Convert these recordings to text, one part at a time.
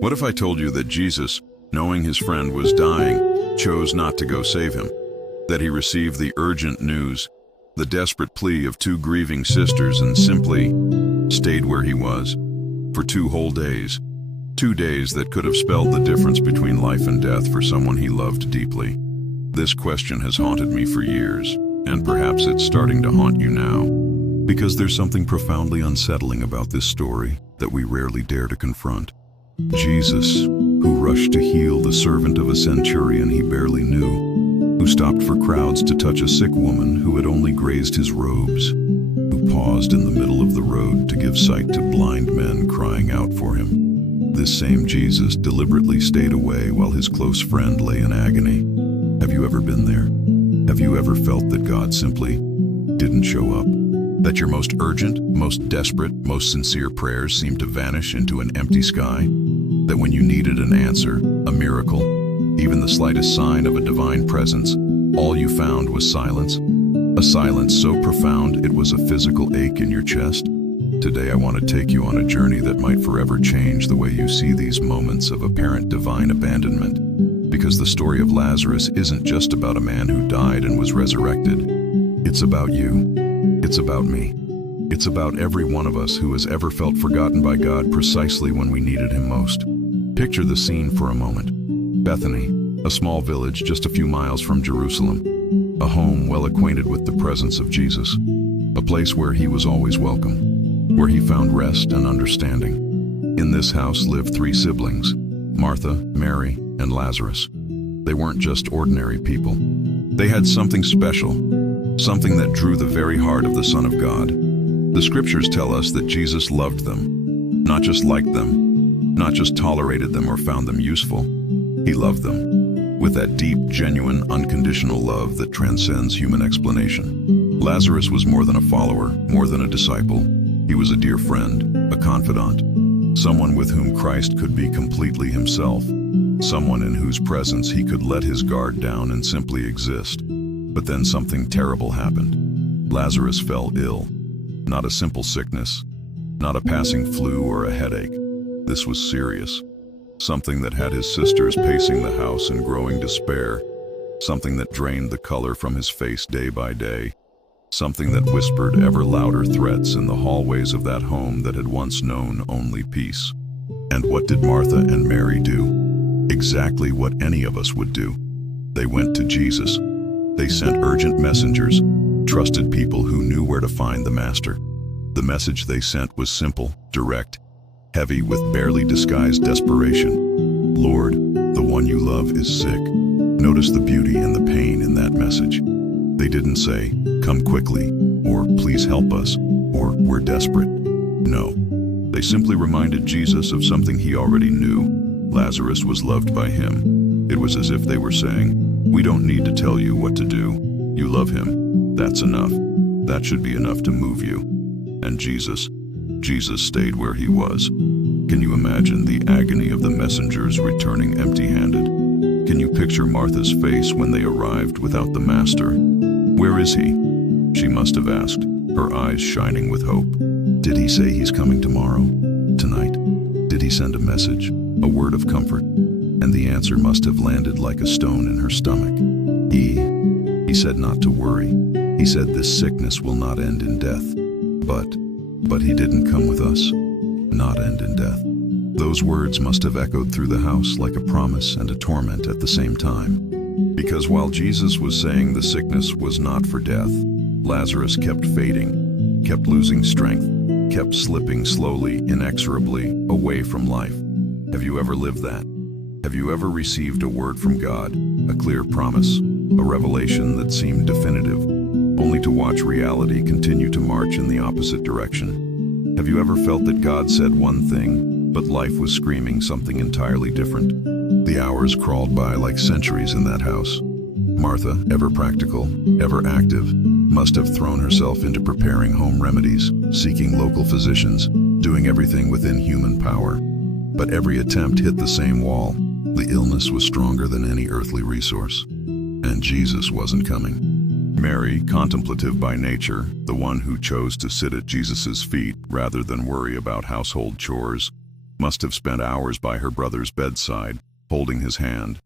What if I told you that Jesus, knowing his friend was dying, chose not to go save him? That he received the urgent news, the desperate plea of two grieving sisters, and simply stayed where he was for 2 whole days. 2 days that could have spelled the difference between life and death for someone he loved deeply. This question has haunted me for years, and perhaps it's starting to haunt you now, because there's something profoundly unsettling about this story that we rarely dare to confront. Jesus, who rushed to heal the servant of a centurion he barely knew, who stopped for crowds to touch a sick woman who had only grazed his robes, who paused in the middle of the road to give sight to blind men crying out for him. This same Jesus deliberately stayed away while his close friend lay in agony. Have you ever been there? Have you ever felt that God simply didn't show up? That your most urgent, most desperate, most sincere prayers seemed to vanish into an empty sky? That when you needed an answer, a miracle, even the slightest sign of a divine presence, all you found was silence? A silence so profound it was a physical ache in your chest? Today I want to take you on a journey that might forever change the way you see these moments of apparent divine abandonment. Because the story of Lazarus isn't just about a man who died and was resurrected. It's about you. It's about me. It's about every one of us who has ever felt forgotten by God precisely when we needed him most. Picture the scene for a moment. Bethany, a small village just a few miles from Jerusalem. A home well acquainted with the presence of Jesus. A place where he was always welcome, where he found rest and understanding. In this house lived 3 siblings, Martha, Mary, and Lazarus. They weren't just ordinary people. They had something special, something that drew the very heart of the Son of God. The scriptures tell us that Jesus loved them, not just liked them, not just tolerated them or found them useful. He loved them with that deep, genuine, unconditional love that transcends human explanation. Lazarus was more than a follower, more than a disciple. He was a dear friend, a confidant, someone with whom Christ could be completely himself, someone in whose presence he could let his guard down and simply exist. But then something terrible happened. Lazarus fell ill. Not a simple sickness, not a passing flu or a headache. This was serious. Something that had his sisters pacing the house in growing despair. Something that drained the color from his face day by day. Something that whispered ever louder threats in the hallways of that home that had once known only peace. And what did Martha and Mary do? Exactly what any of us would do. They went to Jesus. They sent urgent messengers, trusted people who knew where to find the Master. The message they sent was simple, direct, heavy with barely disguised desperation. Lord, the one you love is sick. Notice the beauty and the pain in that message. They didn't say, come quickly, or please help us, or we're desperate. No, they simply reminded Jesus of something he already knew. Lazarus was loved by him. It was as if they were saying, we don't need to tell you what to do. You love him. That's enough. That should be enough to move you. And Jesus stayed where he was. Can you imagine the agony of the messengers returning empty-handed? Can you picture Martha's face when they arrived without the Master? Where is he? She must have asked, her eyes shining with hope. Did he say he's coming tomorrow? Tonight? Did he send a message? A word of comfort? And the answer must have landed like a stone in her stomach. He said not to worry. He said this sickness will not end in death. But he didn't come with us. Not end in death. Those words must have echoed through the house like a promise and a torment at the same time. Because while Jesus was saying the sickness was not for death, Lazarus kept fading, kept losing strength, kept slipping slowly, inexorably away from life. Have you ever lived that? Have you ever received a word from God, a clear promise, a revelation that seemed definitive, only to watch reality continue to march in the opposite direction? Have you ever felt that God said one thing, but life was screaming something entirely different? The hours crawled by like centuries in that house. Martha, ever practical, ever active, must have thrown herself into preparing home remedies, seeking local physicians, doing everything within human power. But every attempt hit the same wall. The illness was stronger than any earthly resource. And Jesus wasn't coming. Mary, contemplative by nature, the one who chose to sit at Jesus' feet rather than worry about household chores, must have spent hours by her brother's bedside, holding his hand,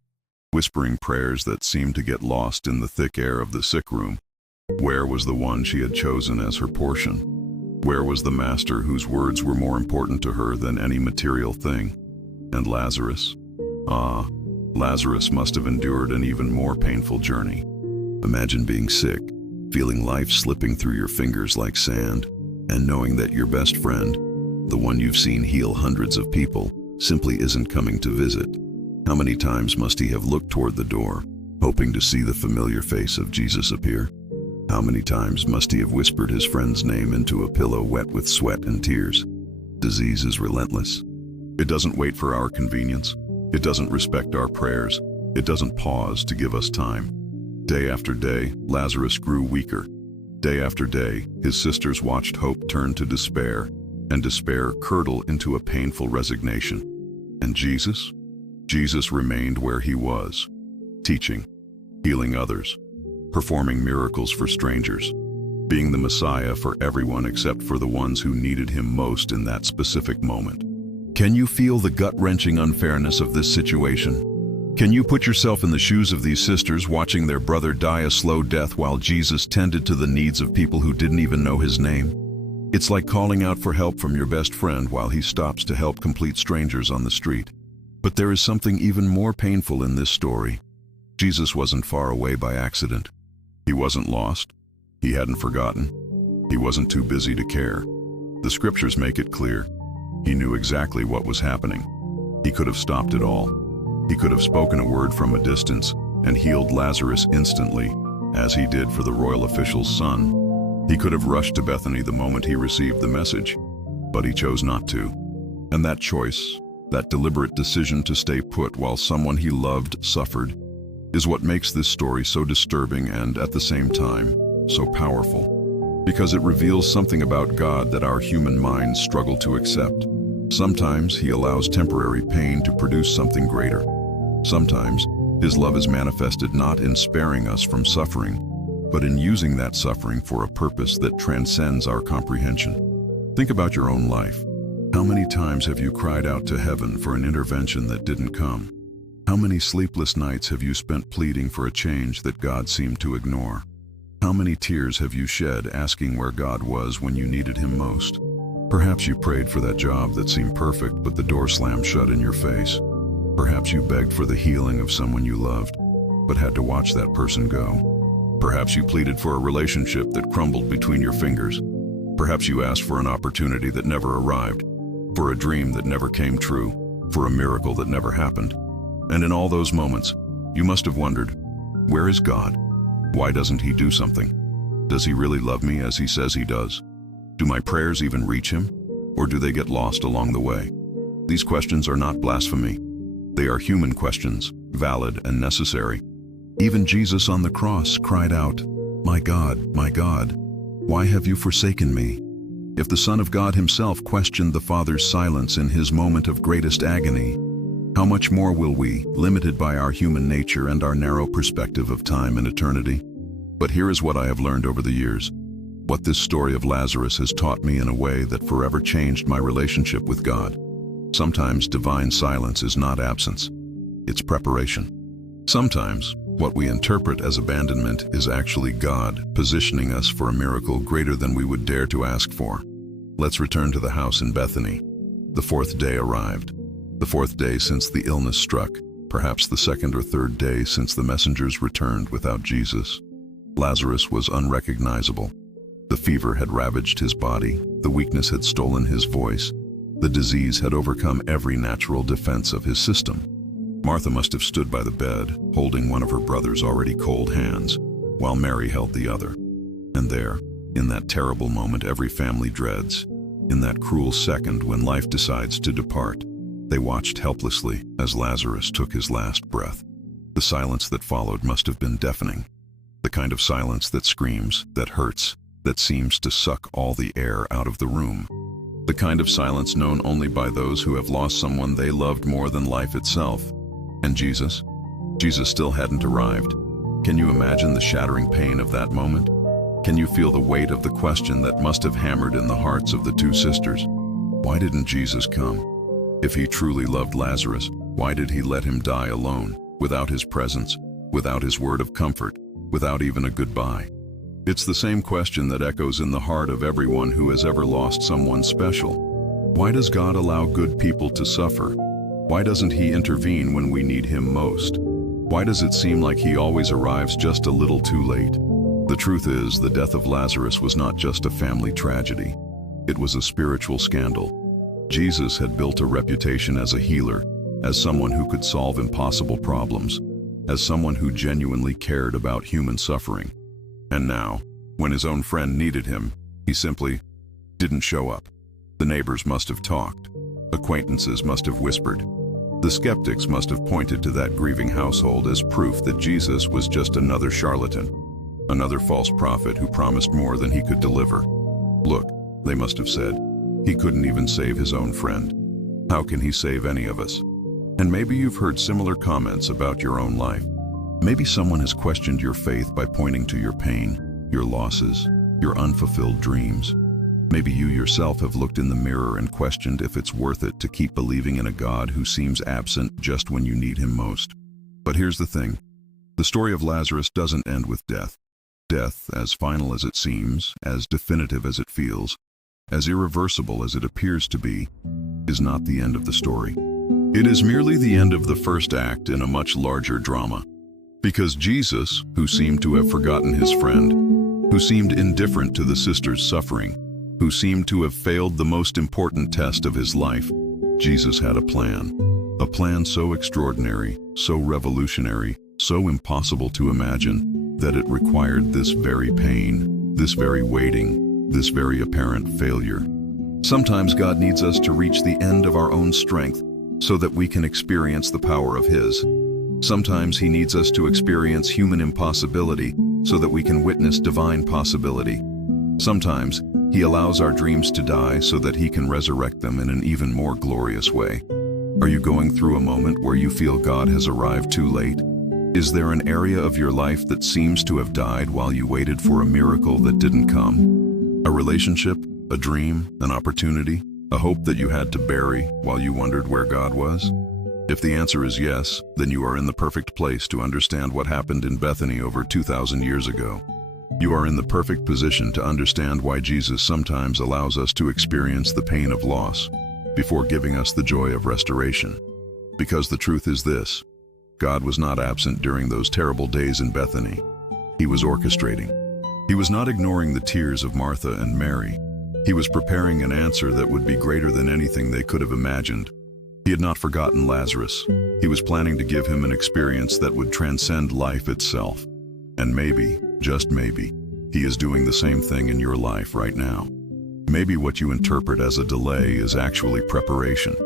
whispering prayers that seemed to get lost in the thick air of the sick room. Where was the one she had chosen as her portion? Where was the master whose words were more important to her than any material thing? And Lazarus? Ah, Lazarus must have endured an even more painful journey. Imagine being sick, feeling life slipping through your fingers like sand, and knowing that your best friend, the one you've seen heal hundreds of people, simply isn't coming to visit. How many times must he have looked toward the door, hoping to see the familiar face of Jesus appear? How many times must he have whispered his friend's name into a pillow wet with sweat and tears? Disease is relentless. It doesn't wait for our convenience. It doesn't respect our prayers. It doesn't pause to give us time. Day after day, Lazarus grew weaker. Day after day, his sisters watched hope turn to despair, and despair curdle into a painful resignation. And Jesus? Jesus remained where he was, teaching, healing others, performing miracles for strangers, being the Messiah for everyone except for the ones who needed him most in that specific moment. Can you feel the gut-wrenching unfairness of this situation? Can you put yourself in the shoes of these sisters watching their brother die a slow death while Jesus tended to the needs of people who didn't even know his name? It's like calling out for help from your best friend while he stops to help complete strangers on the street. But there is something even more painful in this story. Jesus wasn't far away by accident. He wasn't lost. He hadn't forgotten. He wasn't too busy to care. The scriptures make it clear. He knew exactly what was happening. He could have stopped it all. He could have spoken a word from a distance and healed Lazarus instantly, as he did for the royal official's son. He could have rushed to Bethany the moment he received the message, but he chose not to. And that choice, that deliberate decision to stay put while someone he loved suffered, is what makes this story so disturbing and, at the same time, so powerful. Because it reveals something about God that our human minds struggle to accept. Sometimes he allows temporary pain to produce something greater. Sometimes his love is manifested not in sparing us from suffering, but in using that suffering for a purpose that transcends our comprehension. Think about your own life. How many times have you cried out to heaven for an intervention that didn't come? How many sleepless nights have you spent pleading for a change that God seemed to ignore? How many tears have you shed asking where God was when you needed him most? Perhaps you prayed for that job that seemed perfect, but the door slammed shut in your face. Perhaps you begged for the healing of someone you loved, but had to watch that person go. Perhaps you pleaded for a relationship that crumbled between your fingers. Perhaps you asked for an opportunity that never arrived, for a dream that never came true, for a miracle that never happened. And in all those moments, you must have wondered, where is God? Why doesn't he do something? Does he really love me as he says he does? Do my prayers even reach him, or do they get lost along the way? These questions are not blasphemy. They are human questions, valid and necessary. Even Jesus on the cross cried out, my God, why have you forsaken me?" If the Son of God himself questioned the Father's silence in his moment of greatest agony, how much more will we, limited by our human nature and our narrow perspective of time and eternity? But here is what I have learned over the years. What this story of Lazarus has taught me in a way that forever changed my relationship with God. Sometimes divine silence is not absence, it's preparation. Sometimes what we interpret as abandonment is actually God positioning us for a miracle greater than we would dare to ask for. Let's return to the house in Bethany. The fourth day arrived. The fourth day since the illness struck, perhaps the second or third day since the messengers returned without Jesus. Lazarus was unrecognizable. The fever had ravaged his body, the weakness had stolen his voice, the disease had overcome every natural defense of his system. Martha must have stood by the bed, holding one of her brother's already cold hands, while Mary held the other. And there, in that terrible moment every family dreads, in that cruel second when life decides to depart, they watched helplessly as Lazarus took his last breath. The silence that followed must have been deafening. The kind of silence that screams, that hurts, that seems to suck all the air out of the room. The kind of silence known only by those who have lost someone they loved more than life itself. And Jesus? Jesus still hadn't arrived. Can you imagine the shattering pain of that moment? Can you feel the weight of the question that must have hammered in the hearts of the two sisters? Why didn't Jesus come? If he truly loved Lazarus, why did he let him die alone, without his presence, without his word of comfort, without even a goodbye? It's the same question that echoes in the heart of everyone who has ever lost someone special. Why does God allow good people to suffer? Why doesn't he intervene when we need him most? Why does it seem like he always arrives just a little too late? The truth is, the death of Lazarus was not just a family tragedy. It was a spiritual scandal. Jesus had built a reputation as a healer, as someone who could solve impossible problems, as someone who genuinely cared about human suffering. And now, when his own friend needed him, he simply didn't show up. The neighbors must have talked. Acquaintances must have whispered. The skeptics must have pointed to that grieving household as proof that Jesus was just another charlatan, another false prophet who promised more than he could deliver. Look, they must have said, he couldn't even save his own friend. How can he save any of us? And maybe you've heard similar comments about your own life. Maybe someone has questioned your faith by pointing to your pain, your losses, your unfulfilled dreams. Maybe you yourself have looked in the mirror and questioned if it's worth it to keep believing in a God who seems absent just when you need him most. But here's the thing. The story of Lazarus doesn't end with death. Death, as final as it seems, as definitive as it feels, as irreversible as it appears to be, is not the end of the story. It is merely the end of the first act in a much larger drama. Because Jesus, who seemed to have forgotten his friend, who seemed indifferent to the sister's suffering, who seemed to have failed the most important test of his life, Jesus had a plan so extraordinary, so revolutionary, so impossible to imagine, that it required this very pain, this very waiting, this very apparent failure. Sometimes God needs us to reach the end of our own strength so that we can experience the power of his. Sometimes he needs us to experience human impossibility so that we can witness divine possibility. Sometimes he allows our dreams to die so that he can resurrect them in an even more glorious way. Are you going through a moment where you feel God has arrived too late? Is there an area of your life that seems to have died while you waited for a miracle that didn't come? A relationship, a dream, an opportunity, a hope that you had to bury while you wondered where God was? If the answer is yes, then you are in the perfect place to understand what happened in Bethany over 2,000 years ago. You are in the perfect position to understand why Jesus sometimes allows us to experience the pain of loss before giving us the joy of restoration. Because the truth is this: God was not absent during those terrible days in Bethany. He was orchestrating. He was not ignoring the tears of Martha and Mary. He was preparing an answer that would be greater than anything they could have imagined. He had not forgotten Lazarus. He was planning to give him an experience that would transcend life itself. And maybe, just maybe, he is doing the same thing in your life right now. Maybe what you interpret as a delay is actually preparation.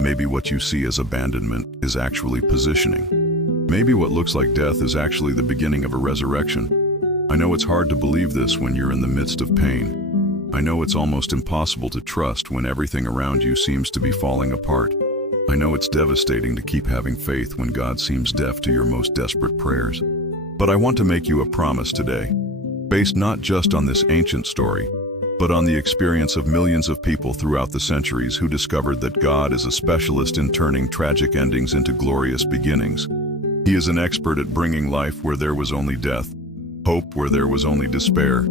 Maybe what you see as abandonment is actually positioning. Maybe what looks like death is actually the beginning of a resurrection. I know it's hard to believe this when you're in the midst of pain. I know it's almost impossible to trust when everything around you seems to be falling apart. I know it's devastating to keep having faith when God seems deaf to your most desperate prayers. But I want to make you a promise today, based not just on this ancient story, but on the experience of millions of people throughout the centuries who discovered that God is a specialist in turning tragic endings into glorious beginnings. He is an expert at bringing life where there was only death, hope where there was only despair,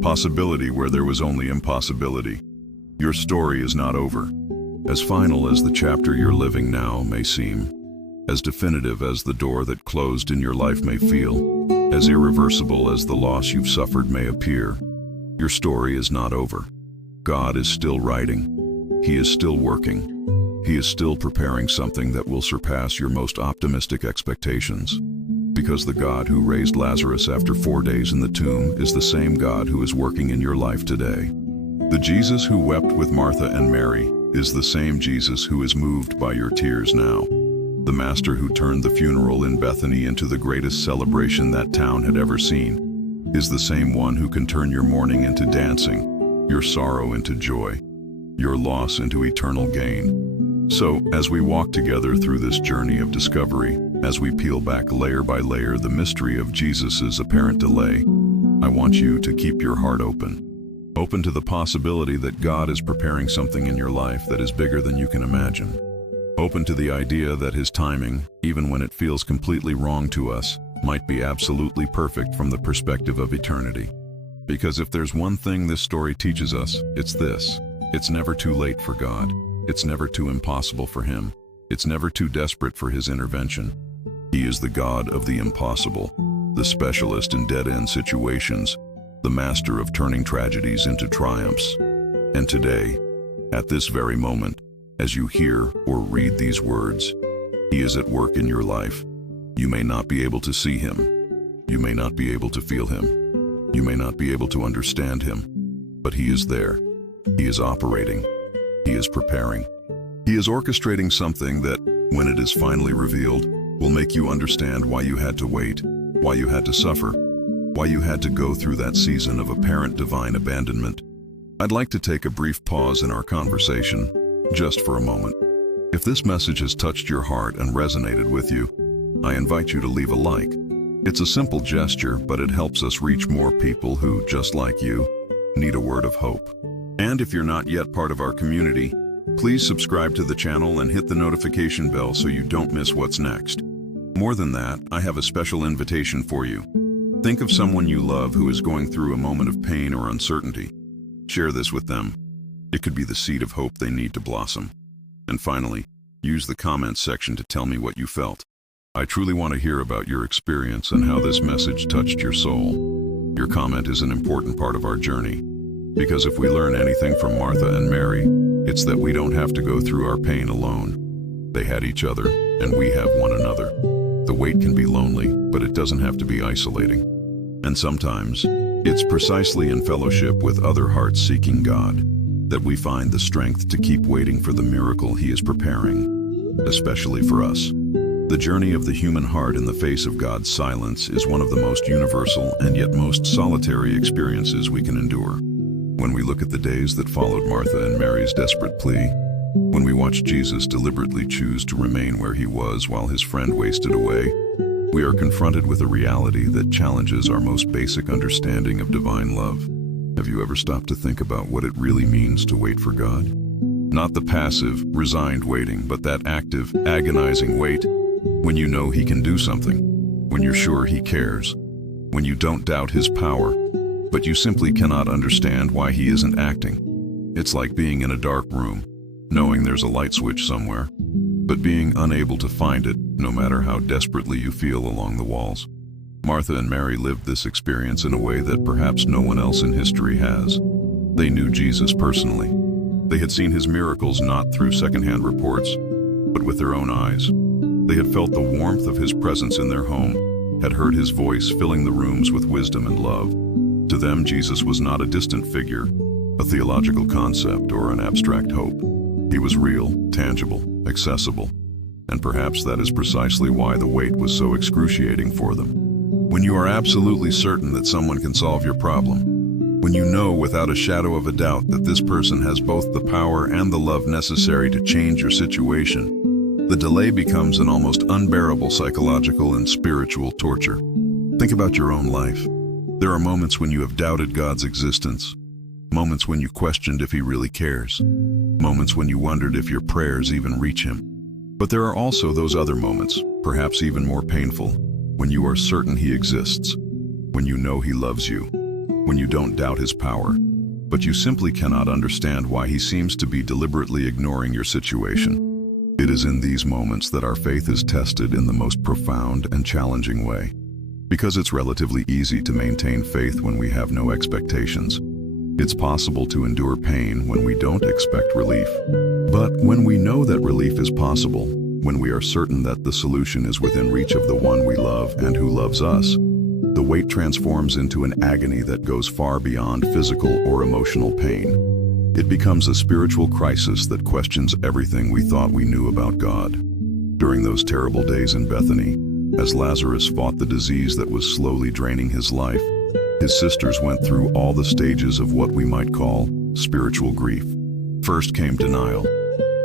possibility where there was only impossibility. Your story is not over. As final as the chapter you're living now may seem, as definitive as the door that closed in your life may feel, as irreversible as the loss you've suffered may appear, your story is not over. God is still writing. He is still working. He is still preparing something that will surpass your most optimistic expectations. Because the God who raised Lazarus after 4 days in the tomb is the same God who is working in your life today. The Jesus who wept with Martha and Mary is the same Jesus who is moved by your tears now. The Master who turned the funeral in Bethany into the greatest celebration that town had ever seen is the same one who can turn your mourning into dancing, your sorrow into joy, your loss into eternal gain. So, as we walk together through this journey of discovery, as we peel back layer by layer the mystery of Jesus' apparent delay, I want you to keep your heart open to the possibility that God is preparing something in your life that is bigger than you can imagine. open to the idea that his timing, even when it feels completely wrong to us, might be absolutely perfect from the perspective of eternity. Because if there's one thing this story teaches us, it's this: it's never too late for God. It's never too impossible for him. It's never too desperate for his intervention. He is the God of the impossible, the specialist in dead-end situations, the master of turning tragedies into triumphs. And today, at this very moment, as you hear or read these words, he is at work in your life. You may not be able to see him. You may not be able to feel him. You may not be able to understand him, but he is there. He is operating. He is preparing. He is orchestrating something that, when it is finally revealed, will make you understand why you had to wait, why you had to suffer, why you had to go through that season of apparent divine abandonment. I'd like to take a brief pause in our conversation, just for a moment. If this message has touched your heart and resonated with you, I invite you to leave a like. It's a simple gesture, but it helps us reach more people who, just like you, need a word of hope. And if you're not yet part of our community, please subscribe to the channel and hit the notification bell so you don't miss what's next. More than that, I have a special invitation for you. Think of someone you love who is going through a moment of pain or uncertainty. Share this with them. It could be the seed of hope they need to blossom. And finally, use the comments section to tell me what you felt. I truly want to hear about your experience and how this message touched your soul. Your comment is an important part of our journey, because if we learn anything from Martha and Mary, it's that we don't have to go through our pain alone. They had each other, and we have one another. The wait can be lonely, but it doesn't have to be isolating. And sometimes, it's precisely in fellowship with other hearts seeking God that we find the strength to keep waiting for the miracle he is preparing, especially for us. The journey of the human heart in the face of God's silence is one of the most universal and yet most solitary experiences we can endure. When we look at the days that followed Martha and Mary's desperate plea, when we watch Jesus deliberately choose to remain where he was while his friend wasted away, we are confronted with a reality that challenges our most basic understanding of divine love. Have you ever stopped to think about what it really means to wait for God? Not the passive, resigned waiting, but that active, agonizing wait, when you know he can do something, when you're sure he cares, when you don't doubt his power, but you simply cannot understand why he isn't acting. It's like being in a dark room, knowing there's a light switch somewhere, but being unable to find it, no matter how desperately you feel along the walls. Martha and Mary lived this experience in a way that perhaps no one else in history has. They knew Jesus personally. They had seen his miracles not through secondhand reports, but with their own eyes. They had felt the warmth of his presence in their home, had heard his voice filling the rooms with wisdom and love. To them, Jesus was not a distant figure, a theological concept, or an abstract hope. He was real, tangible, accessible, and perhaps that is precisely why the wait was so excruciating for them. When you are absolutely certain that someone can solve your problem, when you know without a shadow of a doubt that this person has both the power and the love necessary to change your situation, the delay becomes an almost unbearable psychological and spiritual torture. Think about your own life. There are moments when you have doubted God's existence, moments when you questioned if he really cares, moments when you wondered if your prayers even reach him. But there are also those other moments, perhaps even more painful, when you are certain he exists, when you know he loves you, when you don't doubt his power, but you simply cannot understand why he seems to be deliberately ignoring your situation. It is in these moments that our faith is tested in the most profound and challenging way. Because it's relatively easy to maintain faith when we have no expectations. It's possible to endure pain when we don't expect relief. But when we know that relief is possible, when we are certain that the solution is within reach of the one we love and who loves us, the wait transforms into an agony that goes far beyond physical or emotional pain. It becomes a spiritual crisis that questions everything we thought we knew about God. During those terrible days in Bethany, as Lazarus fought the disease that was slowly draining his life, his sisters went through all the stages of what we might call spiritual grief. First came denial.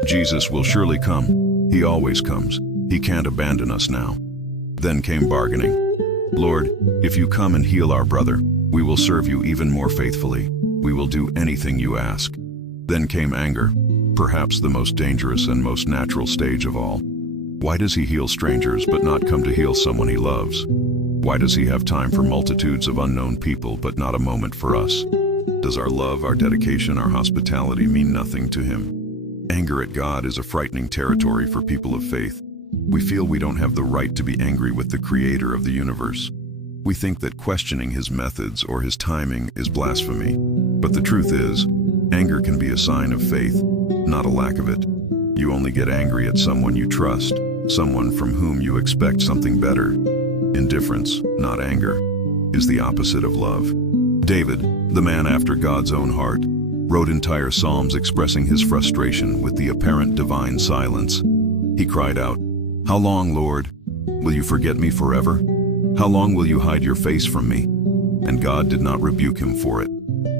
Jesus will surely come. He always comes. He can't abandon us now. Then came bargaining. Lord, if you come and heal our brother, we will serve you even more faithfully. We will do anything you ask. Then came anger. perhaps the most dangerous and most natural stage of all. Why does he heal strangers but not come to heal someone he loves? Why does he have time for multitudes of unknown people but not a moment for us? Does our love, our dedication, our hospitality mean nothing to him? Anger at God is a frightening territory for people of faith. We feel we don't have the right to be angry with the creator of the universe. We think that questioning his methods or his timing is blasphemy. But the truth is, anger can be a sign of faith, not a lack of it. You only get angry at someone you trust, someone from whom you expect something better. Indifference, not anger, is the opposite of love. David, the man after God's own heart, wrote entire psalms expressing his frustration with the apparent divine silence. He cried out, "How long, Lord? Will you forget me forever? How long will you hide your face from me?" And God did not rebuke him for it.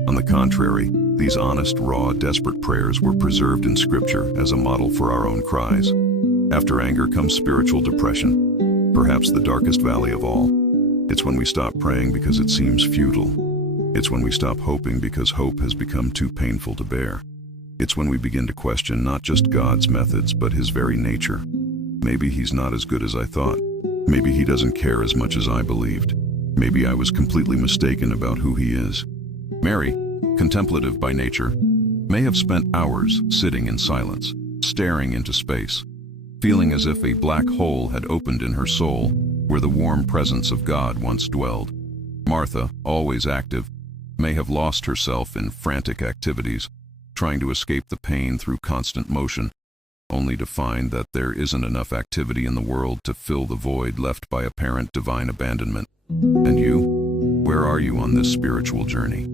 On the contrary, these honest, raw, desperate prayers were preserved in Scripture as a model for our own cries. After anger comes spiritual depression, perhaps the darkest valley of all. It's when we stop praying because it seems futile. It's when we stop hoping because hope has become too painful to bear. It's when we begin to question not just God's methods, but his very nature. Maybe he's not as good as I thought. Maybe he doesn't care as much as I believed. Maybe I was completely mistaken about who he is. Mary, contemplative by nature, may have spent hours sitting in silence, staring into space, feeling as if a black hole had opened in her soul where the warm presence of God once dwelled. Martha, always active, may have lost herself in frantic activities, trying to escape the pain through constant motion, only to find that there isn't enough activity in the world to fill the void left by apparent divine abandonment. And you? Where are you on this spiritual journey?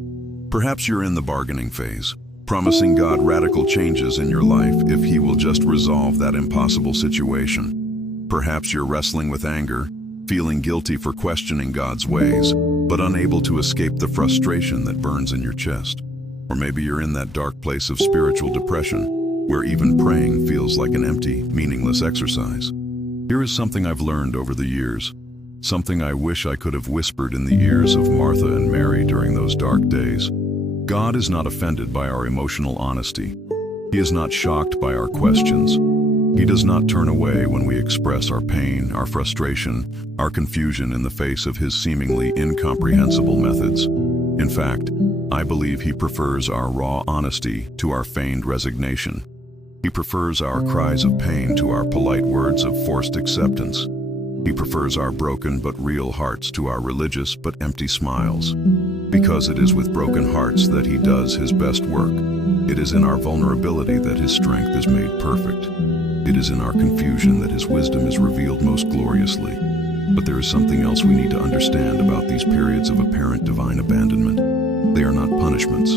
Perhaps you're in the bargaining phase, promising God radical changes in your life if he will just resolve that impossible situation. Perhaps you're wrestling with anger, feeling guilty for questioning God's ways, but unable to escape the frustration that burns in your chest. Or maybe you're in that dark place of spiritual depression, where even praying feels like an empty, meaningless exercise. Here is something I've learned over the years, something I wish I could have whispered in the ears of Martha and Mary during those dark days. God is not offended by our emotional honesty. He is not shocked by our questions. He does not turn away when we express our pain, our frustration, our confusion in the face of his seemingly incomprehensible methods. In fact, I believe he prefers our raw honesty to our feigned resignation. He prefers our cries of pain to our polite words of forced acceptance. He prefers our broken but real hearts to our religious but empty smiles. Because it is with broken hearts that he does his best work. It is in our vulnerability that his strength is made perfect. It is in our confusion that his wisdom is revealed most gloriously. But there is something else we need to understand about these periods of apparent divine abandonment. They are not punishments.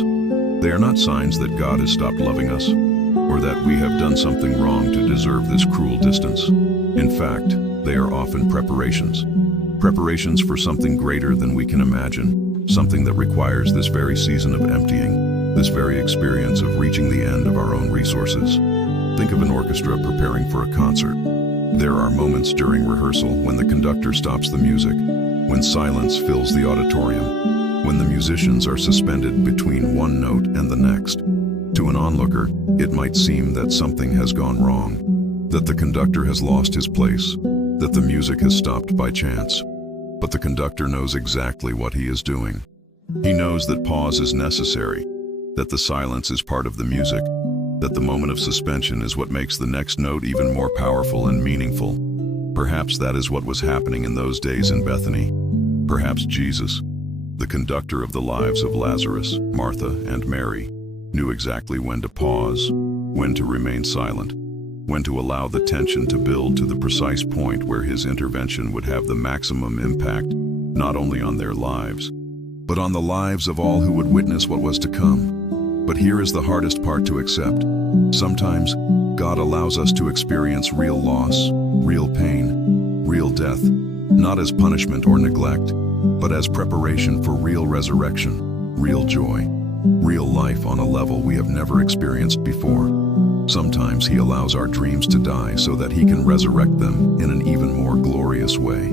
They are not signs that God has stopped loving us, or that we have done something wrong to deserve this cruel distance. In fact, they are often preparations. Preparations for something greater than we can imagine, something that requires this very season of emptying, this very experience of reaching the end of our own resources. Think of an orchestra preparing for a concert. There are moments during rehearsal when the conductor stops the music, when silence fills the auditorium, when the musicians are suspended between one note and the next. To an onlooker, it might seem that something has gone wrong, that the conductor has lost his place, that the music has stopped by chance. But the conductor knows exactly what he is doing. He knows that pause is necessary, that the silence is part of the music, that the moment of suspension is what makes the next note even more powerful and meaningful. Perhaps that is what was happening in those days in Bethany. Perhaps Jesus, the conductor of the lives of Lazarus, Martha, and Mary, knew exactly when to pause, when to remain silent, when to allow the tension to build to the precise point where his intervention would have the maximum impact, not only on their lives, but on the lives of all who would witness what was to come. But here is the hardest part to accept. Sometimes, God allows us to experience real loss, real pain, real death, not as punishment or neglect, but as preparation for real resurrection, real joy, real life on a level we have never experienced before. Sometimes he allows our dreams to die so that he can resurrect them in an even more glorious way.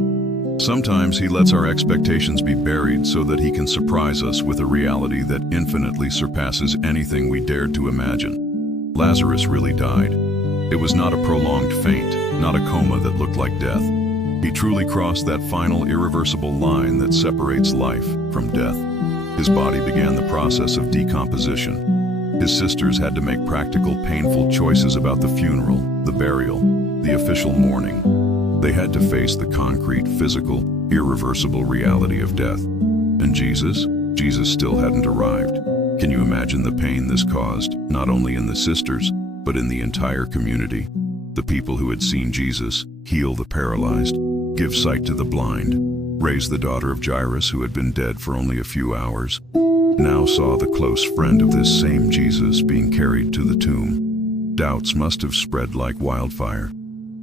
Sometimes he lets our expectations be buried so that he can surprise us with a reality that infinitely surpasses anything we dared to imagine. Lazarus really died. It was not a prolonged faint, not a coma that looked like death. He truly crossed that final irreversible line that separates life from death. His body began the process of decomposition. His sisters had to make practical, painful choices about the funeral, the burial, the official mourning. They had to face the concrete, physical, irreversible reality of death. And Jesus still hadn't arrived. Can you imagine the pain this caused, not only in the sisters, but in the entire community? The people who had seen Jesus heal the paralyzed, give sight to the blind, raise the daughter of Jairus who had been dead for only a few hours, now saw the close friend of this same Jesus being carried to the tomb. Doubts must have spread like wildfire.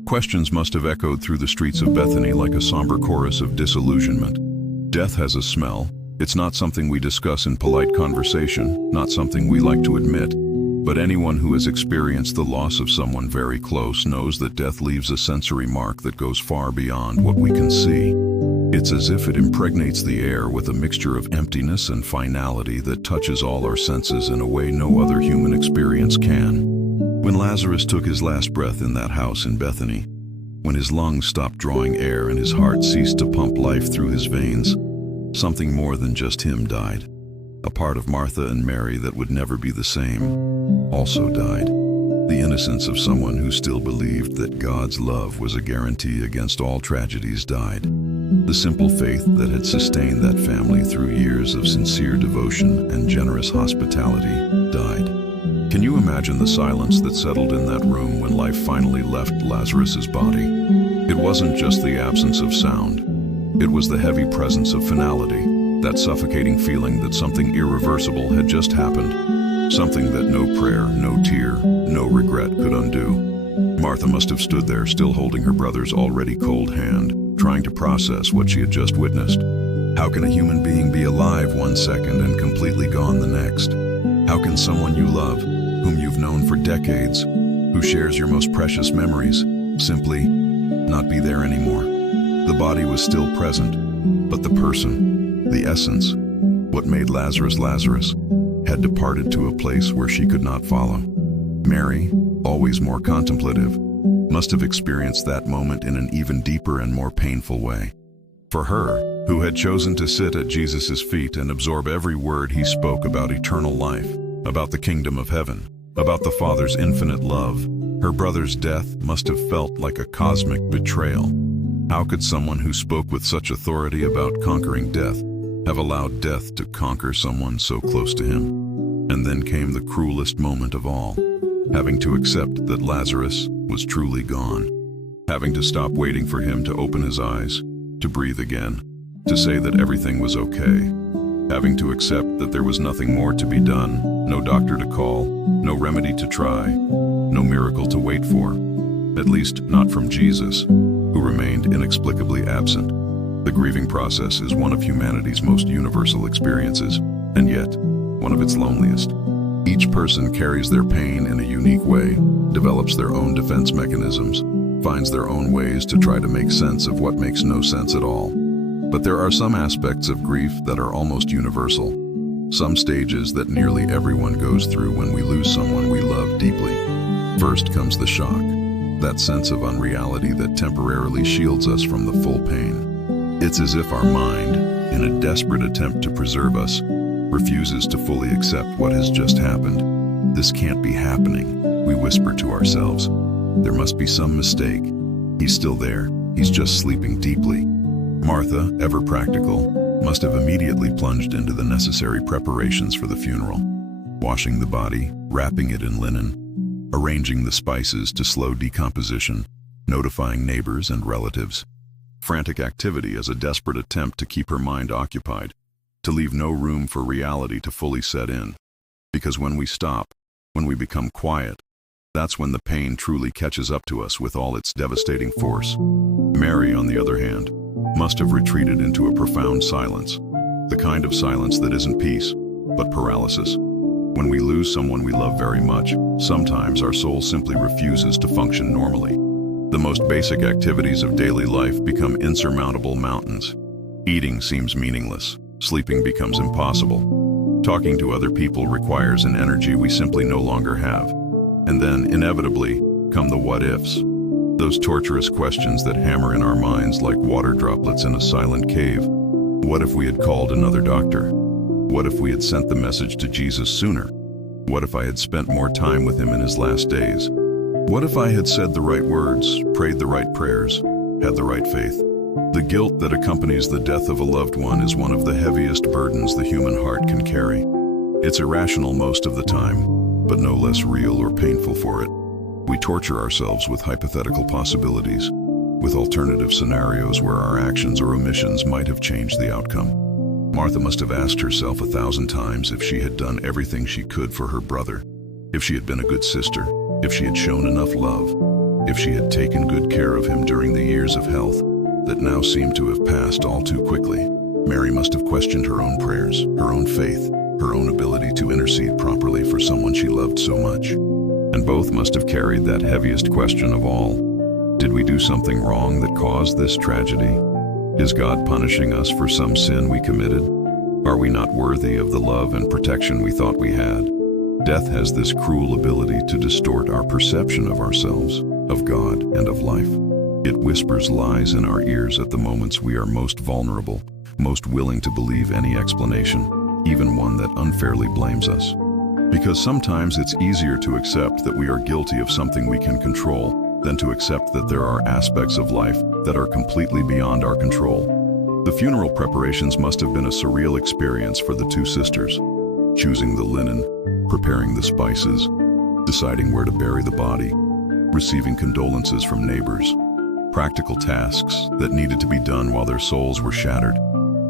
Questions must have echoed through the streets of Bethany like a somber chorus of disillusionment. Death has a smell. It's not something we discuss in polite conversation, not something we like to admit. But anyone who has experienced the loss of someone very close knows that death leaves a sensory mark that goes far beyond what we can see. It's as if it impregnates the air with a mixture of emptiness and finality that touches all our senses in a way no other human experience can. When Lazarus took his last breath in that house in Bethany, when his lungs stopped drawing air and his heart ceased to pump life through his veins, something more than just him died. A part of Martha and Mary that would never be the same also died. The innocence of someone who still believed that God's love was a guarantee against all tragedies died. The simple faith that had sustained that family through years of sincere devotion and generous hospitality died. Can you imagine the silence that settled in that room when life finally left Lazarus's body? It wasn't just the absence of sound. It was the heavy presence of finality, that suffocating feeling that something irreversible had just happened, something that no prayer, no tear, no regret could undo. Martha must have stood there, still holding her brother's already cold hand, trying to process what she had just witnessed. How can a human being be alive one second and completely gone the next? How can someone you love, whom you've known for decades, who shares your most precious memories, simply not be there anymore? The body was still present, but the person, the essence, what made Lazarus Lazarus, had departed to a place where she could not follow. Mary, always more contemplative, must have experienced that moment in an even deeper and more painful way. For her, who had chosen to sit at Jesus' feet and absorb every word he spoke about eternal life, about the kingdom of heaven, about the Father's infinite love, her brother's death must have felt like a cosmic betrayal. How could someone who spoke with such authority about conquering death have allowed death to conquer someone so close to him? And then came the cruelest moment of all, having to accept that Lazarus was truly gone, having to stop waiting for him to open his eyes, to breathe again, to say that everything was okay, having to accept that there was nothing more to be done, no doctor to call, no remedy to try, no miracle to wait for, at least not from Jesus, who remained inexplicably absent. The grieving process is one of humanity's most universal experiences, and yet, one of its loneliest. Each person carries their pain in a unique way, develops their own defense mechanisms, finds their own ways to try to make sense of what makes no sense at all. But there are some aspects of grief that are almost universal, some stages that nearly everyone goes through when we lose someone we love deeply. First comes the shock, that sense of unreality that temporarily shields us from the full pain. It's as if our mind, in a desperate attempt to preserve us, refuses to fully accept what has just happened. This can't be happening, we whisper to ourselves. There must be some mistake. He's still there, he's just sleeping deeply. Martha, ever practical, must have immediately plunged into the necessary preparations for the funeral, washing the body, wrapping it in linen, arranging the spices to slow decomposition, notifying neighbors and relatives. Frantic activity as a desperate attempt to keep her mind occupied, to leave no room for reality to fully set in. Because when we stop, when we become quiet, that's when the pain truly catches up to us with all its devastating force. Mary, on the other hand, must have retreated into a profound silence, the kind of silence that isn't peace, but paralysis. When we lose someone we love very much, sometimes our soul simply refuses to function normally. The most basic activities of daily life become insurmountable mountains. Eating seems meaningless. Sleeping becomes impossible. Talking to other people requires an energy we simply no longer have. And then, inevitably, come the what-ifs. Those torturous questions that hammer in our minds like water droplets in a silent cave. What if we had called another doctor? What if we had sent the message to Jesus sooner? What if I had spent more time with him in his last days? What if I had said the right words, prayed the right prayers, had the right faith? The guilt that accompanies the death of a loved one is one of the heaviest burdens the human heart can carry. It's irrational most of the time, but no less real or painful for it. We torture ourselves with hypothetical possibilities, with alternative scenarios where our actions or omissions might have changed the outcome. Martha must have asked herself 1,000 times if she had done everything she could for her brother, if she had been a good sister, if she had shown enough love, if she had taken good care of him during the years of health that now seemed to have passed all too quickly. Mary must have questioned her own prayers, her own faith, her own ability to intercede properly for someone she loved so much. And both must have carried that heaviest question of all. Did we do something wrong that caused this tragedy? Is God punishing us for some sin we committed? Are we not worthy of the love and protection we thought we had? Death has this cruel ability to distort our perception of ourselves, of God, and of life. It whispers lies in our ears at the moments we are most vulnerable, most willing to believe any explanation, even one that unfairly blames us. Because sometimes it's easier to accept that we are guilty of something we can control than to accept that there are aspects of life that are completely beyond our control. The funeral preparations must have been a surreal experience for the two sisters. Choosing the linen, preparing the spices, deciding where to bury the body, receiving condolences from neighbors. Practical tasks that needed to be done while their souls were shattered,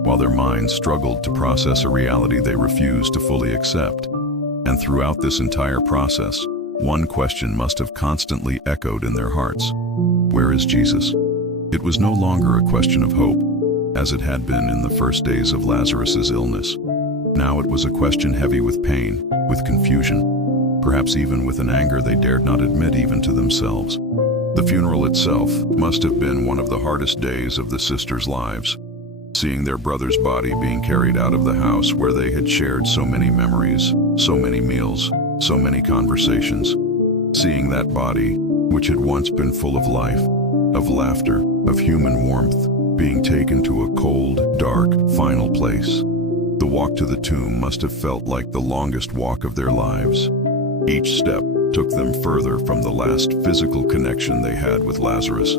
while their minds struggled to process a reality they refused to fully accept. And throughout this entire process, one question must have constantly echoed in their hearts. Where is Jesus? It was no longer a question of hope, as it had been in the first days of Lazarus's illness. Now it was a question heavy with pain, with confusion, perhaps even with an anger they dared not admit even to themselves. The funeral itself must have been one of the hardest days of the sisters' lives. Seeing their brother's body being carried out of the house where they had shared so many memories, so many meals, so many conversations. Seeing that body, which had once been full of life, of laughter, of human warmth, being taken to a cold, dark, final place. The walk to the tomb must have felt like the longest walk of their lives. Each step took them further from the last physical connection they had with Lazarus.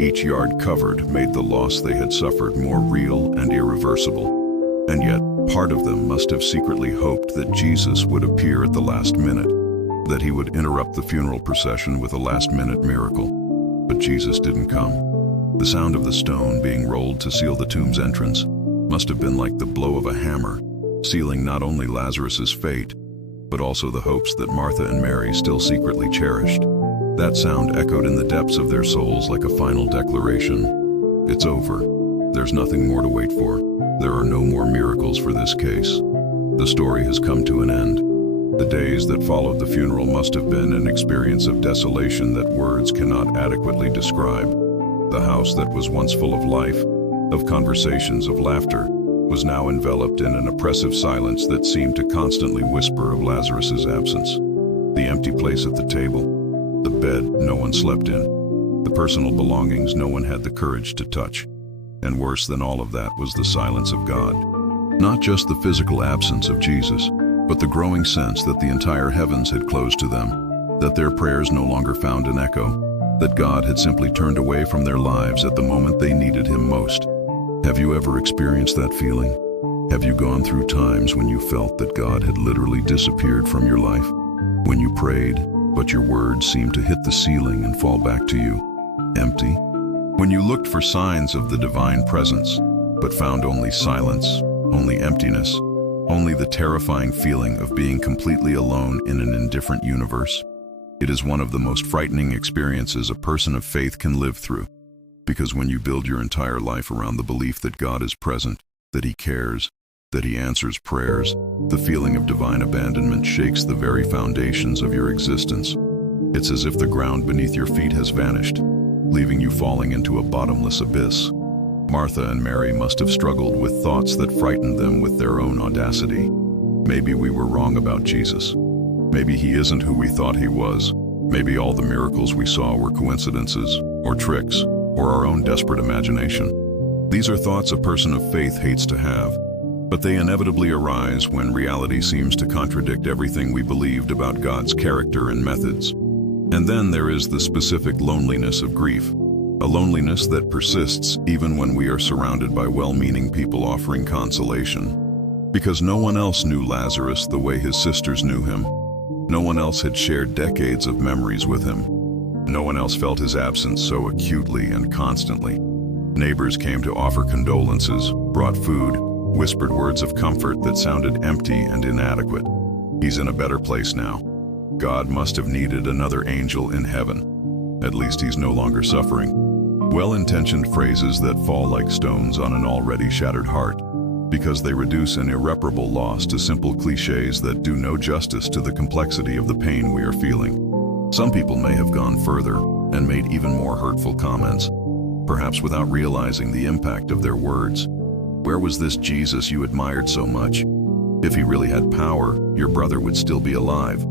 Each yard covered made the loss they had suffered more real and irreversible. And yet, part of them must have secretly hoped that Jesus would appear at the last minute, that he would interrupt the funeral procession with a last-minute miracle. But Jesus didn't come. The sound of the stone being rolled to seal the tomb's entrance must have been like the blow of a hammer, sealing not only Lazarus's fate, but also the hopes that Martha and Mary still secretly cherished. That sound echoed in the depths of their souls like a final declaration. It's over. There's nothing more to wait for. There are no more miracles for this case. The story has come to an end. The days that followed the funeral must have been an experience of desolation that words cannot adequately describe. The house that was once full of life, of conversations, of laughter, was now enveloped in an oppressive silence that seemed to constantly whisper of Lazarus's absence. The empty place at the table, the bed no one slept in, the personal belongings no one had the courage to touch. And worse than all of that was the silence of God. Not just the physical absence of Jesus, but the growing sense that the entire heavens had closed to them, that their prayers no longer found an echo, that God had simply turned away from their lives at the moment they needed him most. Have you ever experienced that feeling? Have you gone through times when you felt that God had literally disappeared from your life? When you prayed, but your words seemed to hit the ceiling and fall back to you, empty? When you looked for signs of the divine presence, but found only silence, only emptiness, only the terrifying feeling of being completely alone in an indifferent universe? It is one of the most frightening experiences a person of faith can live through. Because when you build your entire life around the belief that God is present, that he cares, that he answers prayers, the feeling of divine abandonment shakes the very foundations of your existence. It's as if the ground beneath your feet has vanished, leaving you falling into a bottomless abyss. Martha and Mary must have struggled with thoughts that frightened them with their own audacity. Maybe we were wrong about Jesus. Maybe he isn't who we thought he was. Maybe all the miracles we saw were coincidences, or tricks, or our own desperate imagination. These are thoughts a person of faith hates to have, but they inevitably arise when reality seems to contradict everything we believed about God's character and methods. And then there is the specific loneliness of grief, a loneliness that persists even when we are surrounded by well-meaning people offering consolation. Because no one else knew Lazarus the way his sisters knew him. No one else had shared decades of memories with him. No one else felt his absence so acutely and constantly. Neighbors came to offer condolences, brought food, whispered words of comfort that sounded empty and inadequate. He's in a better place now. God must have needed another angel in heaven. At least he's no longer suffering. Well-intentioned phrases that fall like stones on an already shattered heart, because they reduce an irreparable loss to simple cliches that do no justice to the complexity of the pain we are feeling. Some people may have gone further and made even more hurtful comments, perhaps without realizing the impact of their words. Where was this Jesus you admired so much? If he really had power, your brother would still be alive.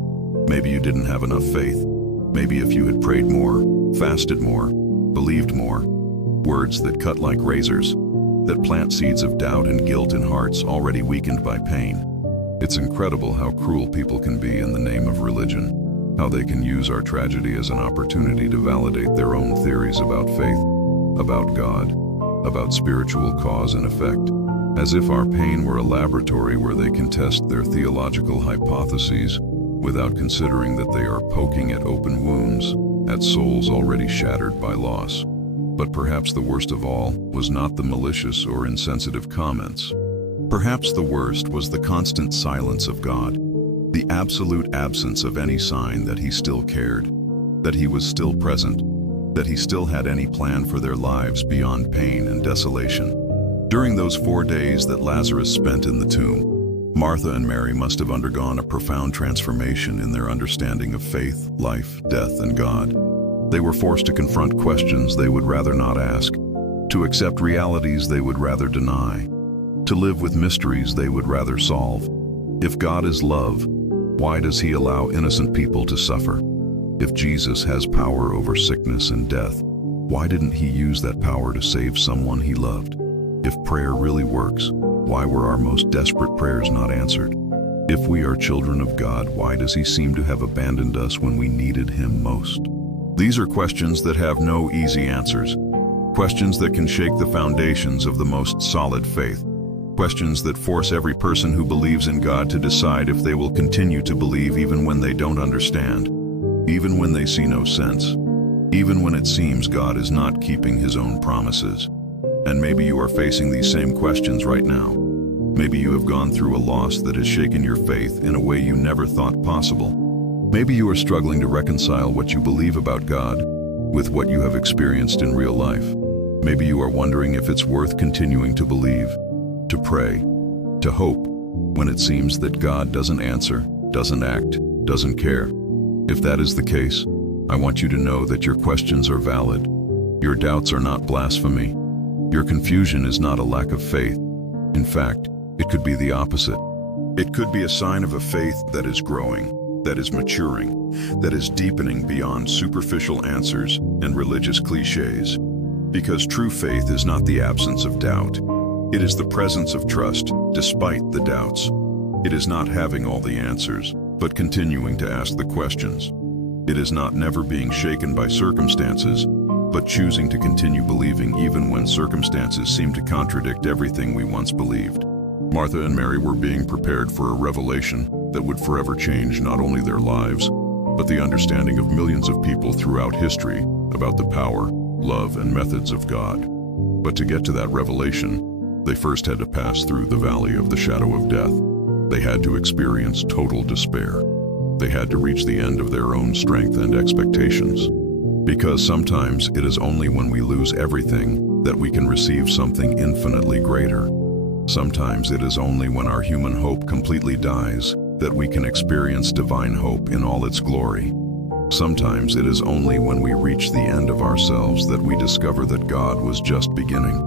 Maybe you didn't have enough faith. Maybe if you had prayed more, fasted more, believed more. Words that cut like razors, that plant seeds of doubt and guilt in hearts already weakened by pain. It's incredible how cruel people can be in the name of religion, how they can use our tragedy as an opportunity to validate their own theories about faith, about God, about spiritual cause and effect, as if our pain were a laboratory where they can test their theological hypotheses without considering that they are poking at open wounds, at souls already shattered by loss. But perhaps the worst of all was not the malicious or insensitive comments. Perhaps the worst was the constant silence of God, the absolute absence of any sign that he still cared, that he was still present, that he still had any plan for their lives beyond pain and desolation. During those 4 days that Lazarus spent in the tomb, Martha and Mary must have undergone a profound transformation in their understanding of faith, life, death, and God. They were forced to confront questions they would rather not ask, to accept realities they would rather deny, to live with mysteries they would rather solve. If God is love, why does he allow innocent people to suffer? If Jesus has power over sickness and death, why didn't he use that power to save someone he loved? If prayer really works, why were our most desperate prayers not answered? If we are children of God, why does he seem to have abandoned us when we needed him most? These are questions that have no easy answers. Questions that can shake the foundations of the most solid faith. Questions that force every person who believes in God to decide if they will continue to believe even when they don't understand, even when they see no sense, even when it seems God is not keeping his own promises. And maybe you are facing these same questions right now. Maybe you have gone through a loss that has shaken your faith in a way you never thought possible. Maybe you are struggling to reconcile what you believe about God with what you have experienced in real life. Maybe you are wondering if it's worth continuing to believe, to pray, to hope, when it seems that God doesn't answer, doesn't act, doesn't care. If that is the case, I want you to know that your questions are valid. Your doubts are not blasphemy. Your confusion is not a lack of faith. In fact, it could be the opposite. It could be a sign of a faith that is growing, that is maturing, that is deepening beyond superficial answers and religious cliches. Because true faith is not the absence of doubt. It is the presence of trust, despite the doubts. It is not having all the answers, but continuing to ask the questions. It is not never being shaken by circumstances, but choosing to continue believing even when circumstances seem to contradict everything we once believed. Martha and Mary were being prepared for a revelation that would forever change not only their lives, but the understanding of millions of people throughout history about the power, love, and methods of God. But to get to that revelation, they first had to pass through the valley of the shadow of death. They had to experience total despair. They had to reach the end of their own strength and expectations. Because sometimes it is only when we lose everything that we can receive something infinitely greater. Sometimes it is only when our human hope completely dies that we can experience divine hope in all its glory. Sometimes it is only when we reach the end of ourselves that we discover that God was just beginning.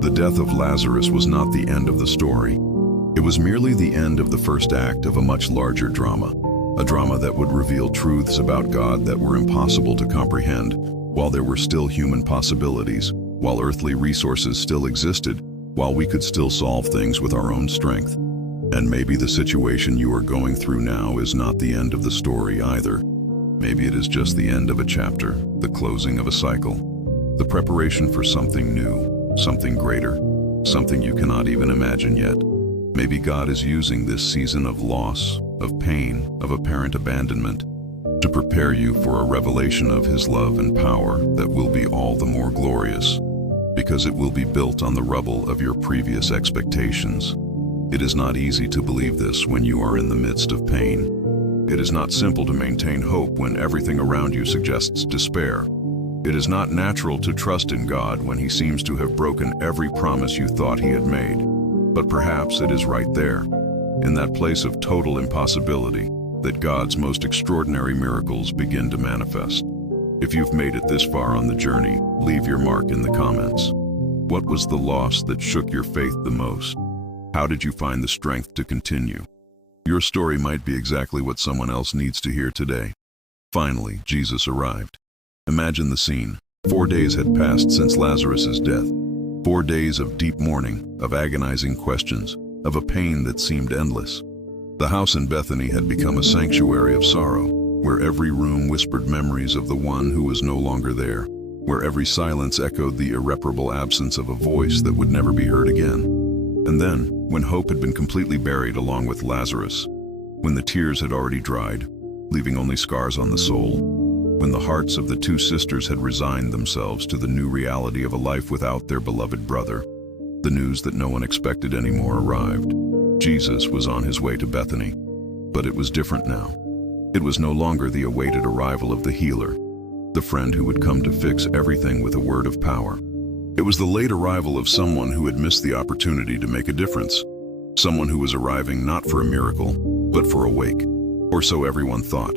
The death of Lazarus was not the end of the story. It was merely the end of the first act of a much larger drama. a drama that would reveal truths about God that were impossible to comprehend, while there were still human possibilities, while earthly resources still existed, while we could still solve things with our own strength. And maybe the situation you are going through now is not the end of the story either. Maybe it is just the end of a chapter, the closing of a cycle, the preparation for something new, something greater, something you cannot even imagine yet. Maybe God is using this season of loss, of pain, of apparent abandonment, to prepare you for a revelation of His love and power that will be all the more glorious, because it will be built on the rubble of your previous expectations. It is not easy to believe this when you are in the midst of pain. It is not simple to maintain hope when everything around you suggests despair. It is not natural to trust in God when He seems to have broken every promise you thought He had made. But perhaps it is right there, in that place of total impossibility, that God's most extraordinary miracles begin to manifest. If you've made it this far on the journey, leave your mark in the comments. What was the loss that shook your faith the most? How did you find the strength to continue? Your story might be exactly what someone else needs to hear today. Finally, Jesus arrived. Imagine the scene. 4 days had passed since Lazarus' death. 4 days of deep mourning, of agonizing questions, of a pain that seemed endless. The house in Bethany had become a sanctuary of sorrow, where every room whispered memories of the one who was no longer there, where every silence echoed the irreparable absence of a voice that would never be heard again. And then, when hope had been completely buried along with Lazarus, when the tears had already dried, leaving only scars on the soul, when the hearts of the two sisters had resigned themselves to the new reality of a life without their beloved brother, the news that no one expected anymore arrived. Jesus was on His way to Bethany, but it was different now. It was no longer the awaited arrival of the healer, the friend who would come to fix everything with a word of power. It was the late arrival of someone who had missed the opportunity to make a difference, someone who was arriving not for a miracle, but for a wake, or so everyone thought.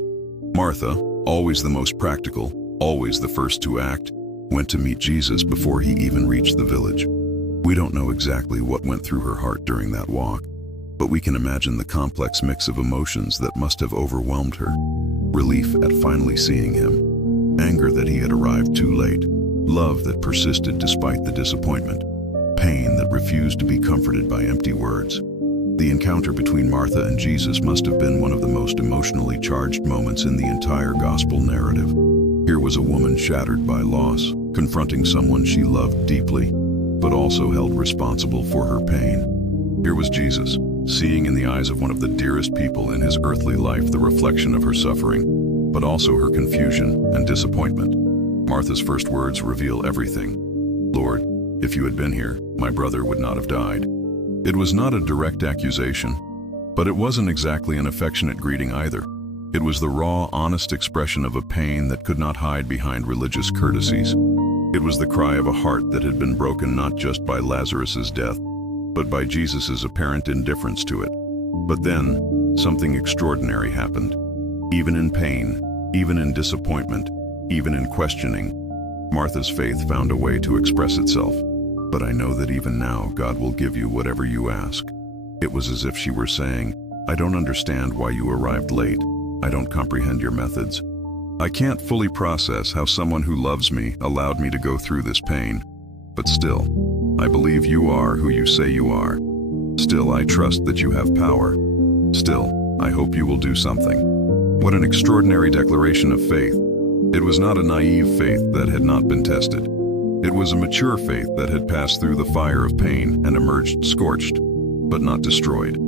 Martha, always the most practical, always the first to act, went to meet Jesus before He even reached the village. We don't know exactly what went through her heart during that walk, but we can imagine the complex mix of emotions that must have overwhelmed her. Relief at finally seeing Him, anger that He had arrived too late, love that persisted despite the disappointment, pain that refused to be comforted by empty words. The encounter between Martha and Jesus must have been one of the most emotionally charged moments in the entire gospel narrative. Here was a woman shattered by loss, confronting someone she loved deeply, but also held responsible for her pain. Here was Jesus, seeing in the eyes of one of the dearest people in His earthly life the reflection of her suffering, but also her confusion and disappointment. Martha's first words reveal everything. "Lord, if you had been here, my brother would not have died." It was not a direct accusation, but it wasn't exactly an affectionate greeting either. It was the raw, honest expression of a pain that could not hide behind religious courtesies. It was the cry of a heart that had been broken not just by Lazarus' death, but by Jesus' apparent indifference to it. But then, something extraordinary happened. Even in pain, even in disappointment, even in questioning, Martha's faith found a way to express itself. "But I know that even now God will give you whatever you ask." It was as if she were saying, "I don't understand why you arrived late. I don't comprehend your methods. I can't fully process how someone who loves me allowed me to go through this pain. But still, I believe you are who you say you are. Still, I trust that you have power. Still, I hope you will do something." What an extraordinary declaration of faith. It was not a naive faith that had not been tested. It was a mature faith that had passed through the fire of pain and emerged scorched, but not destroyed.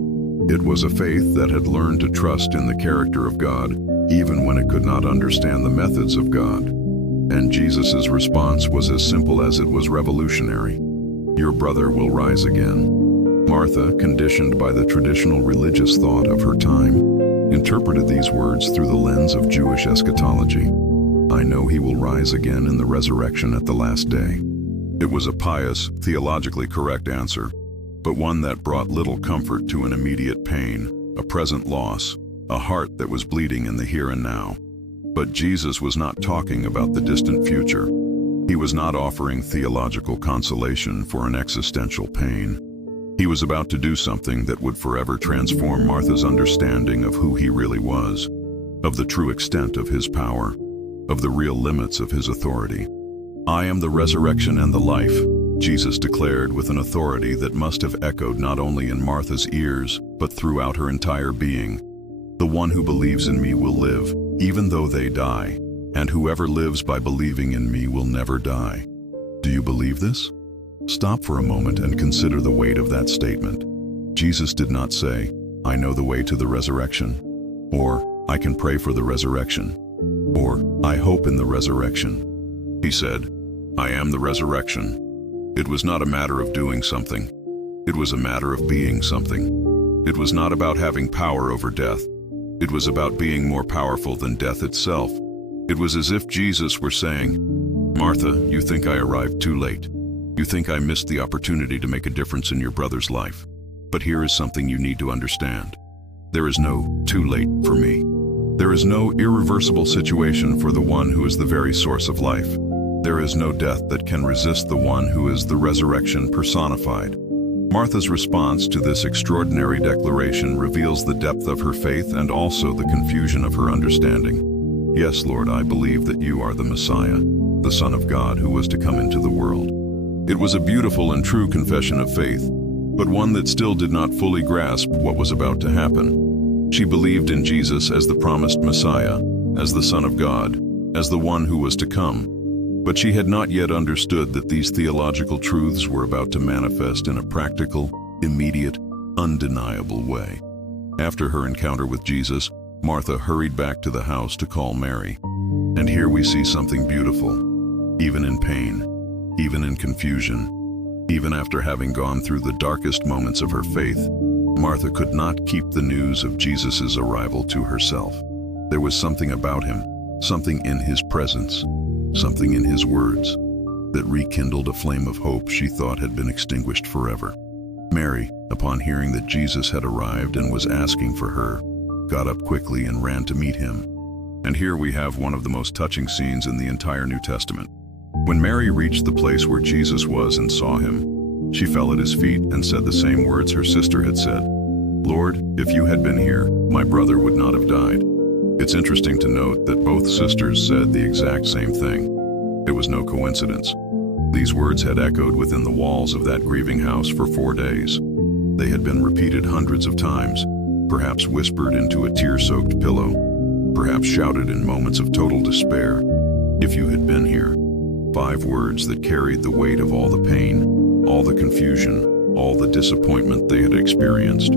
It was a faith that had learned to trust in the character of God, even when it could not understand the methods of God. And Jesus' response was as simple as it was revolutionary. "Your brother will rise again." Martha, conditioned by the traditional religious thought of her time, interpreted these words through the lens of Jewish eschatology. "I know he will rise again in the resurrection at the last day." It was a pious, theologically correct answer, but one that brought little comfort to an immediate pain, a present loss, a heart that was bleeding in the here and now. But Jesus was not talking about the distant future. He was not offering theological consolation for an existential pain. He was about to do something that would forever transform Martha's understanding of who He really was. of the true extent of his power, of the real limits of his authority. "I am the resurrection and the life," Jesus declared with an authority that must have echoed not only in Martha's ears, but throughout her entire being. "The one who believes in me will live, even though they die, and whoever lives by believing in me will never die." Do you believe this? Stop for a moment and consider the weight of that statement. Jesus did not say, "I know the way to the resurrection," or "I can pray for the resurrection," or "I hope in the resurrection." He said, "I am the resurrection." It was not a matter of doing something. It was a matter of being something. It was not about having power over death. It was about being more powerful than death itself. It was as if Jesus were saying, "Martha, you think I arrived too late. You think I missed the opportunity to make a difference in your brother's life. But here is something you need to understand. There is no too late for me. There is no irreversible situation for the one who is the very source of life. There is no death that can resist the one who is the resurrection personified." Martha's response to this extraordinary declaration reveals the depth of her faith and also the confusion of her understanding. "Yes, Lord, I believe that you are the Messiah, the Son of God who was to come into the world." It was a beautiful and true confession of faith, but one that still did not fully grasp what was about to happen. She believed in Jesus as the promised Messiah, as the Son of God, as the one who was to come. But she had not yet understood that these theological truths were about to manifest in a practical, immediate, undeniable way. After her encounter with Jesus, Martha hurried back to the house to call Mary. And here we see something beautiful. Even in pain, even in confusion, even after having gone through the darkest moments of her faith, Martha could not keep the news of Jesus' arrival to herself. There was something about him, something in his presence, something in his words, that rekindled a flame of hope she thought had been extinguished forever. Mary, upon hearing that Jesus had arrived and was asking for her, got up quickly and ran to meet him. And here we have one of the most touching scenes in the entire New Testament. When Mary reached the place where Jesus was and saw him, she fell at his feet and said the same words her sister had said. "Lord, if you had been here, my brother would not have died." It's interesting to note that both sisters said the exact same thing. It was no coincidence. These words had echoed within the walls of that grieving house for 4 days. They had been repeated hundreds of times, perhaps whispered into a tear-soaked pillow, perhaps shouted in moments of total despair. "If you had been here." 5 words that carried the weight of all the pain, all the confusion, all the disappointment they had experienced.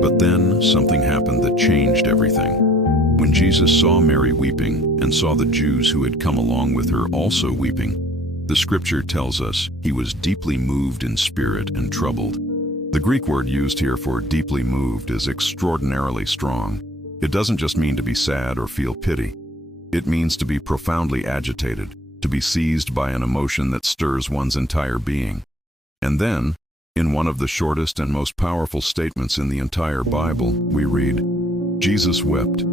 But then something happened that changed everything. When Jesus saw Mary weeping and saw the Jews who had come along with her also weeping, the scripture tells us he was deeply moved in spirit and troubled. The Greek word used here for deeply moved is extraordinarily strong. It doesn't just mean to be sad or feel pity. It means to be profoundly agitated, to be seized by an emotion that stirs one's entire being. And then, in one of the shortest and most powerful statements in the entire Bible, we read, "Jesus wept."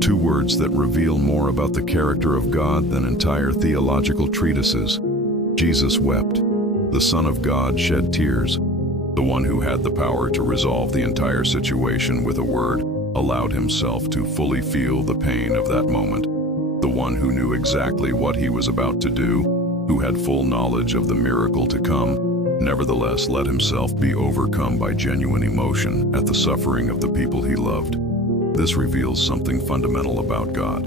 2 words that reveal more about the character of God than entire theological treatises. Jesus wept. The Son of God shed tears. The one who had the power to resolve the entire situation with a word allowed himself to fully feel the pain of that moment. The one who knew exactly what he was about to do, who had full knowledge of the miracle to come, nevertheless let himself be overcome by genuine emotion at the suffering of the people he loved. This reveals something fundamental about God.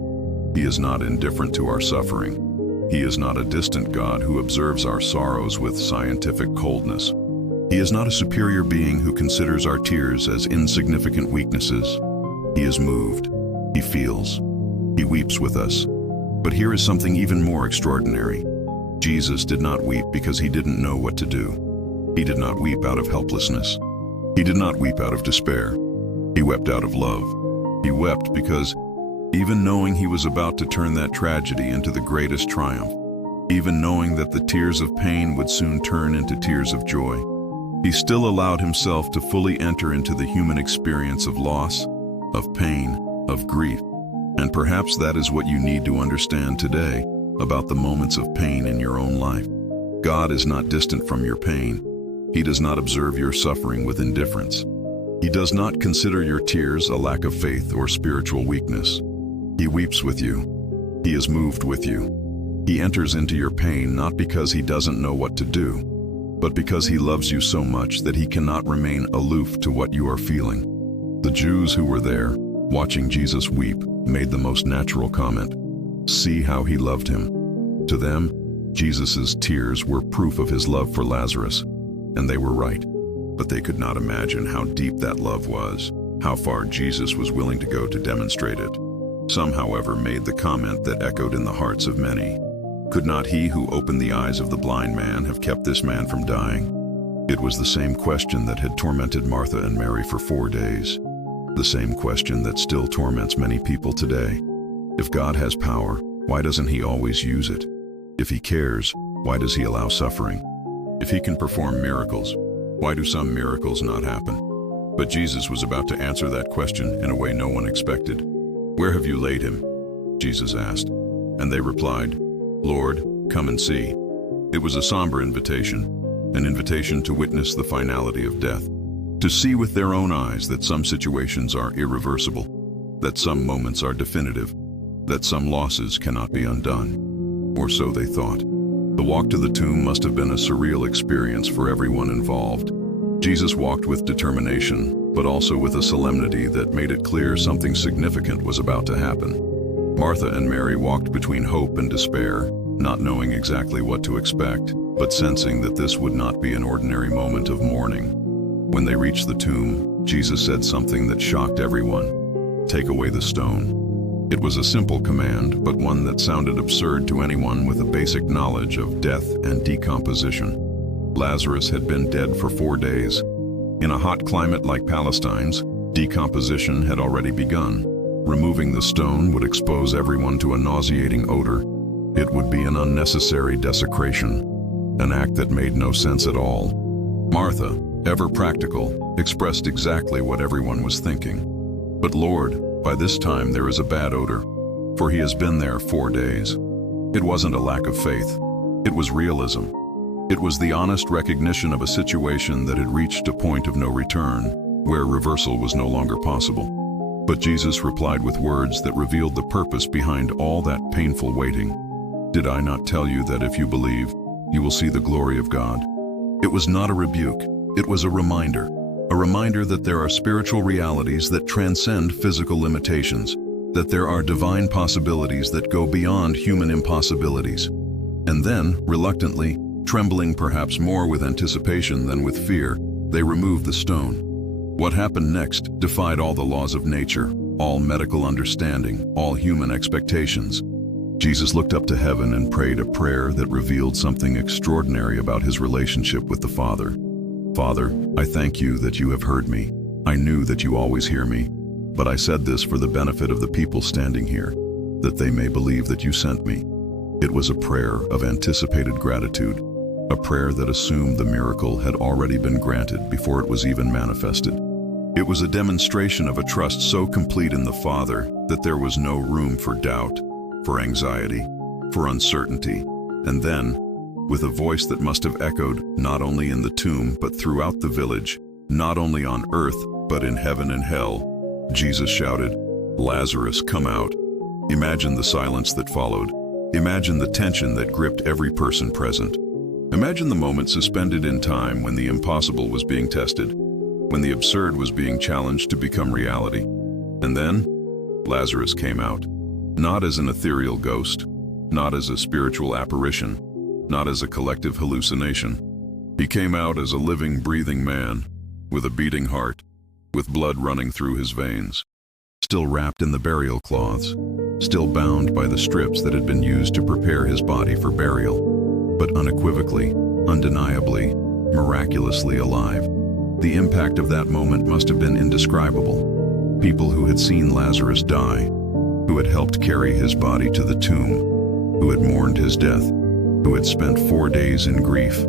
He is not indifferent to our suffering. He is not a distant God who observes our sorrows with scientific coldness. He is not a superior being who considers our tears as insignificant weaknesses. He is moved. He feels. He weeps with us. But here is something even more extraordinary. Jesus did not weep because he didn't know what to do. He did not weep out of helplessness. He did not weep out of despair. He wept out of love. He wept because, even knowing he was about to turn that tragedy into the greatest triumph, even knowing that the tears of pain would soon turn into tears of joy, he still allowed himself to fully enter into the human experience of loss, of pain, of grief. And perhaps that is what you need to understand today about the moments of pain in your own life. God is not distant from your pain. He does not observe your suffering with indifference. He does not consider your tears a lack of faith or spiritual weakness. He weeps with you. He is moved with you. He enters into your pain not because he doesn't know what to do, but because he loves you so much that he cannot remain aloof to what you are feeling. The Jews who were there, watching Jesus weep, made the most natural comment. See how he loved him. To them, Jesus' tears were proof of his love for Lazarus, and they were right. But they could not imagine how deep that love was, how far Jesus was willing to go to demonstrate it. Some, however, made the comment that echoed in the hearts of many. Could not he who opened the eyes of the blind man have kept this man from dying? It was the same question that had tormented Martha and Mary for 4 days. The same question that still torments many people today. If God has power, why doesn't he always use it? If he cares, why does he allow suffering? If he can perform miracles, why do some miracles not happen? But Jesus was about to answer that question in a way no one expected. Where have you laid him? Jesus asked. And they replied, Lord, come and see. It was a somber invitation, an invitation to witness the finality of death, to see with their own eyes that some situations are irreversible, that some moments are definitive, that some losses cannot be undone. Or so they thought. The walk to the tomb must have been a surreal experience for everyone involved. Jesus walked with determination, but also with a solemnity that made it clear something significant was about to happen. Martha and Mary walked between hope and despair, not knowing exactly what to expect, but sensing that this would not be an ordinary moment of mourning. When they reached the tomb, Jesus said something that shocked everyone. Take away the stone. It was a simple command, but one that sounded absurd to anyone with a basic knowledge of death and decomposition. Lazarus had been dead for 4 days. In a hot climate like Palestine's, decomposition had already begun. Removing the stone would expose everyone to a nauseating odor. It would be an unnecessary desecration, an act that made no sense at all. Martha, ever practical, expressed exactly what everyone was thinking. But Lord, by this time there is a bad odor, for he has been there 4 days. It wasn't a lack of faith. It was realism. It was the honest recognition of a situation that had reached a point of no return, where reversal was no longer possible. But Jesus replied with words that revealed the purpose behind all that painful waiting. Did I not tell you that if you believe, you will see the glory of God? It was not a rebuke. It was a reminder that there are spiritual realities that transcend physical limitations, that there are divine possibilities that go beyond human impossibilities. And then, reluctantly, trembling perhaps more with anticipation than with fear, they removed the stone. What happened next defied all the laws of nature, all medical understanding, all human expectations. Jesus looked up to heaven and prayed a prayer that revealed something extraordinary about his relationship with the Father. Father, I thank you that you have heard me. I knew that you always hear me, but I said this for the benefit of the people standing here, that they may believe that you sent me. It was a prayer of anticipated gratitude, a prayer that assumed the miracle had already been granted before it was even manifested. It was a demonstration of a trust so complete in the Father that there was no room for doubt, for anxiety, for uncertainty. And then, with a voice that must have echoed not only in the tomb but throughout the village, not only on earth but in heaven and hell, Jesus shouted, Lazarus, come out. Imagine the silence that followed. Imagine the tension that gripped every person present. Imagine the moment suspended in time when the impossible was being tested, when the absurd was being challenged to become reality. And then, Lazarus came out, not as an ethereal ghost, not as a spiritual apparition, not as a collective hallucination. He came out as a living, breathing man, with a beating heart, with blood running through his veins, still wrapped in the burial cloths, still bound by the strips that had been used to prepare his body for burial, but unequivocally, undeniably, miraculously alive. The impact of that moment must have been indescribable. People who had seen Lazarus die, who had helped carry his body to the tomb, who had mourned his death, who had spent 4 days in grief,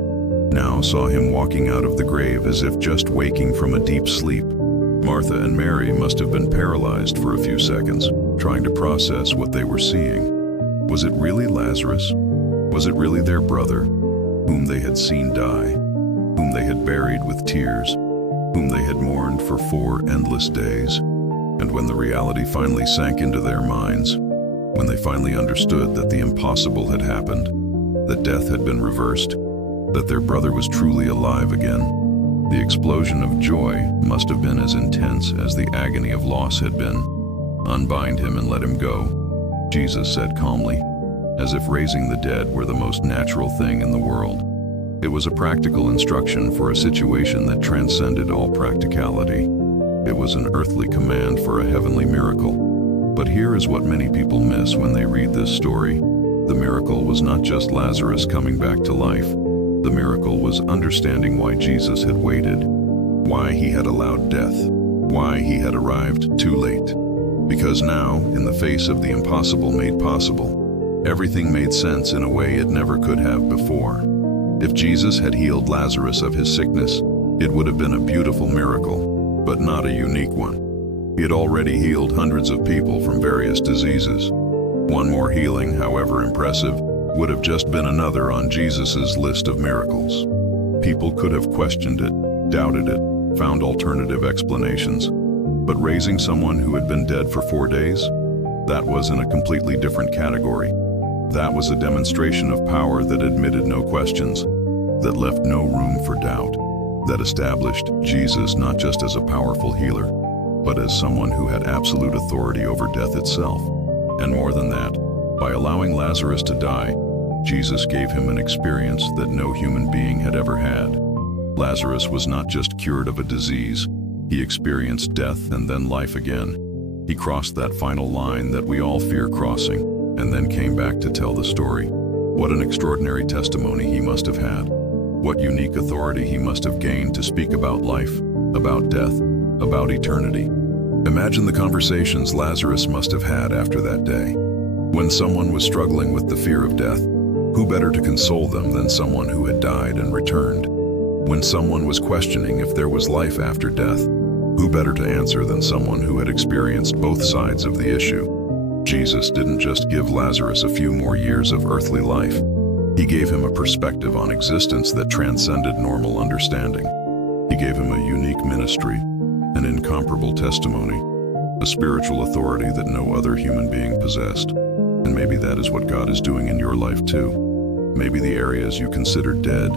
now saw him walking out of the grave as if just waking from a deep sleep. Martha and Mary must have been paralyzed for a few seconds, trying to process what they were seeing. Was it really Lazarus? Was it really their brother, whom they had seen die, whom they had buried with tears, whom they had mourned for 4 endless days? And when the reality finally sank into their minds, when they finally understood that the impossible had happened, that death had been reversed, that their brother was truly alive again, the explosion of joy must have been as intense as the agony of loss had been. "Unbind him and let him go," Jesus said calmly, as if raising the dead were the most natural thing in the world. It was a practical instruction for a situation that transcended all practicality. It was an earthly command for a heavenly miracle. But here is what many people miss when they read this story. The miracle was not just Lazarus coming back to life. The miracle was understanding why Jesus had waited, why he had allowed death, why he had arrived too late. Because now, in the face of the impossible made possible, everything made sense in a way it never could have before. If Jesus had healed Lazarus of his sickness, it would have been a beautiful miracle, but not a unique one. He had already healed hundreds of people from various diseases. One more healing, however impressive, would have just been another on Jesus' list of miracles. People could have questioned it, doubted it, found alternative explanations. But raising someone who had been dead for 4 days? That was in a completely different category. That was a demonstration of power that admitted no questions, that left no room for doubt, that established Jesus not just as a powerful healer, but as someone who had absolute authority over death itself. And more than that, by allowing Lazarus to die, Jesus gave him an experience that no human being had ever had. Lazarus was not just cured of a disease, he experienced death and then life again. He crossed that final line that we all fear crossing, and then came back to tell the story. What an extraordinary testimony he must have had. What unique authority he must have gained to speak about life, about death, about eternity. Imagine the conversations Lazarus must have had after that day. When someone was struggling with the fear of death, who better to console them than someone who had died and returned? When someone was questioning if there was life after death, who better to answer than someone who had experienced both sides of the issue? Jesus didn't just give Lazarus a few more years of earthly life. He gave him a perspective on existence that transcended normal understanding. He gave him a unique ministry, an incomparable testimony, a spiritual authority that no other human being possessed. And maybe that is what God is doing in your life too. Maybe the areas you consider dead,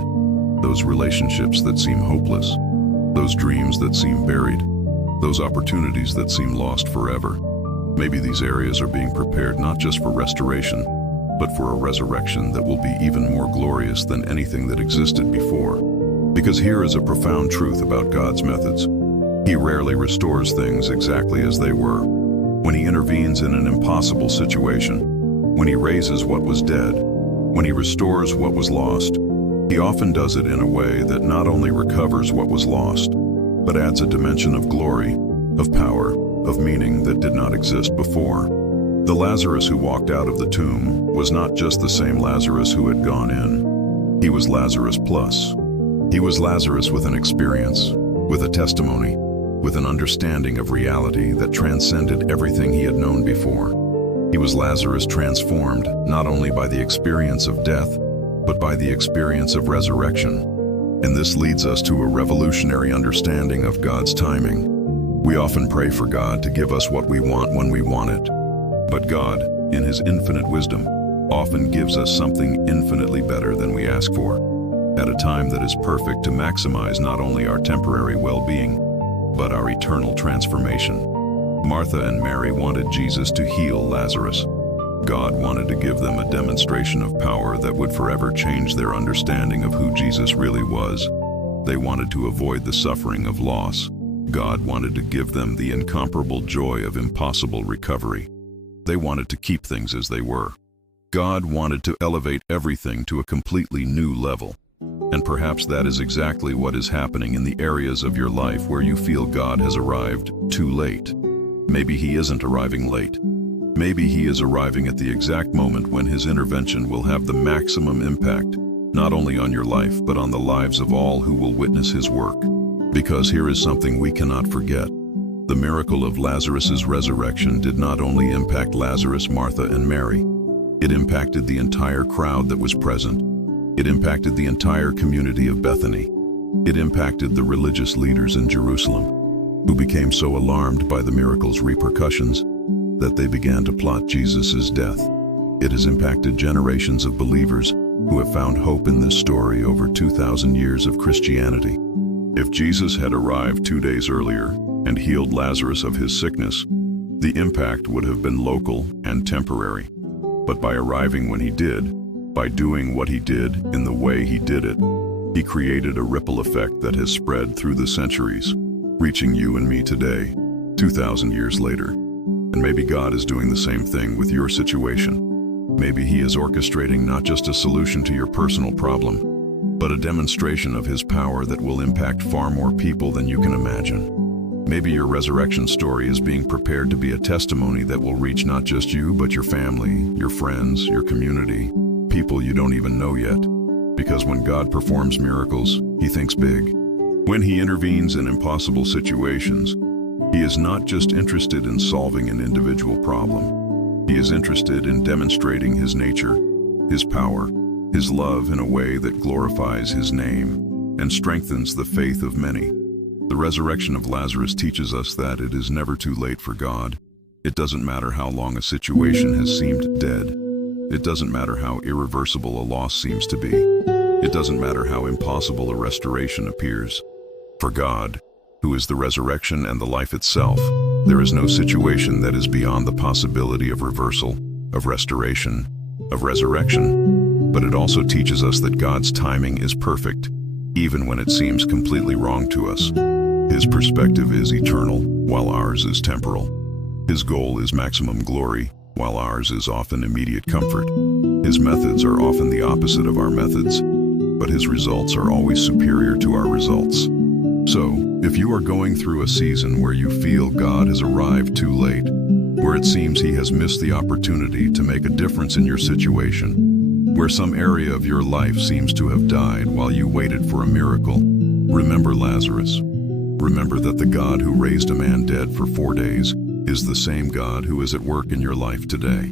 those relationships that seem hopeless, those dreams that seem buried, those opportunities that seem lost forever. Maybe these areas are being prepared not just for restoration, but for a resurrection that will be even more glorious than anything that existed before. Because here is a profound truth about God's methods. He rarely restores things exactly as they were. When he intervenes in an impossible situation, when he raises what was dead, when he restores what was lost, he often does it in a way that not only recovers what was lost, but adds a dimension of glory, of power, of meaning that did not exist before. The Lazarus who walked out of the tomb was not just the same Lazarus who had gone in. He was Lazarus plus. He was Lazarus with an experience, with a testimony, with an understanding of reality that transcended everything he had known before. He was Lazarus transformed not only by the experience of death, but by the experience of resurrection. And this leads us to a revolutionary understanding of God's timing. We often pray for God to give us what we want when we want it. But God, in his infinite wisdom, often gives us something infinitely better than we ask for, at a time that is perfect to maximize not only our temporary well-being, but our eternal transformation. Martha and Mary wanted Jesus to heal Lazarus. God wanted to give them a demonstration of power that would forever change their understanding of who Jesus really was. They wanted to avoid the suffering of loss. God wanted to give them the incomparable joy of impossible recovery. They wanted to keep things as they were. God wanted to elevate everything to a completely new level. And perhaps that is exactly what is happening in the areas of your life where you feel God has arrived too late. Maybe he isn't arriving late. Maybe he is arriving at the exact moment when his intervention will have the maximum impact, not only on your life, but on the lives of all who will witness his work. Because here is something we cannot forget. The miracle of Lazarus' resurrection did not only impact Lazarus, Martha, and Mary. It impacted the entire crowd that was present. It impacted the entire community of Bethany. It impacted the religious leaders in Jerusalem. who became so alarmed by the miracle's repercussions that they began to plot Jesus' death. It has impacted generations of believers who have found hope in this story over 2,000 years of Christianity. If Jesus had arrived 2 days earlier and healed Lazarus of his sickness, the impact would have been local and temporary. But by arriving when he did, by doing what he did in the way he did it, he created a ripple effect that has spread through the centuries, reaching you and me today, 2,000 years later. And maybe God is doing the same thing with your situation. Maybe he is orchestrating not just a solution to your personal problem, but a demonstration of his power that will impact far more people than you can imagine. Maybe your resurrection story is being prepared to be a testimony that will reach not just you, but your family, your friends, your community, people you don't even know yet. Because when God performs miracles, he thinks big. When he intervenes in impossible situations, he is not just interested in solving an individual problem. He is interested in demonstrating his nature, his power, his love in a way that glorifies his name and strengthens the faith of many. The resurrection of Lazarus teaches us that it is never too late for God. It doesn't matter how long a situation has seemed dead. It doesn't matter how irreversible a loss seems to be. It doesn't matter how impossible a restoration appears. For God, who is the resurrection and the life itself, there is no situation that is beyond the possibility of reversal, of restoration, of resurrection. But it also teaches us that God's timing is perfect, even when it seems completely wrong to us. His perspective is eternal, while ours is temporal. His goal is maximum glory, while ours is often immediate comfort. His methods are often the opposite of our methods, but his results are always superior to our results. So, if you are going through a season where you feel God has arrived too late, where it seems he has missed the opportunity to make a difference in your situation, where some area of your life seems to have died while you waited for a miracle, remember Lazarus. Remember that the God who raised a man dead for 4 days is the same God who is at work in your life today.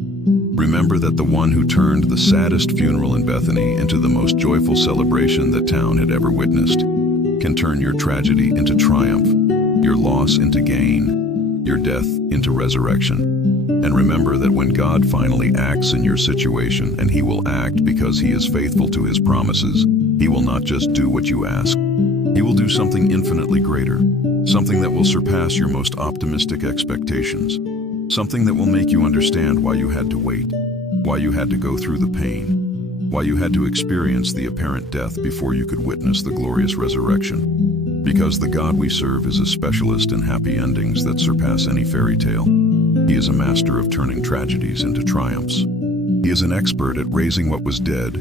Remember that the one who turned the saddest funeral in Bethany into the most joyful celebration that town had ever witnessed can turn your tragedy into triumph, your loss into gain, your death into resurrection. And remember that when God finally acts in your situation, and he will act because he is faithful to his promises, he will not just do what you ask. He will do something infinitely greater, something that will surpass your most optimistic expectations, something that will make you understand why you had to wait, why you had to go through the pain, why you had to experience the apparent death before you could witness the glorious resurrection. Because the God we serve is a specialist in happy endings that surpass any fairy tale. He is a master of turning tragedies into triumphs. He is an expert at raising what was dead,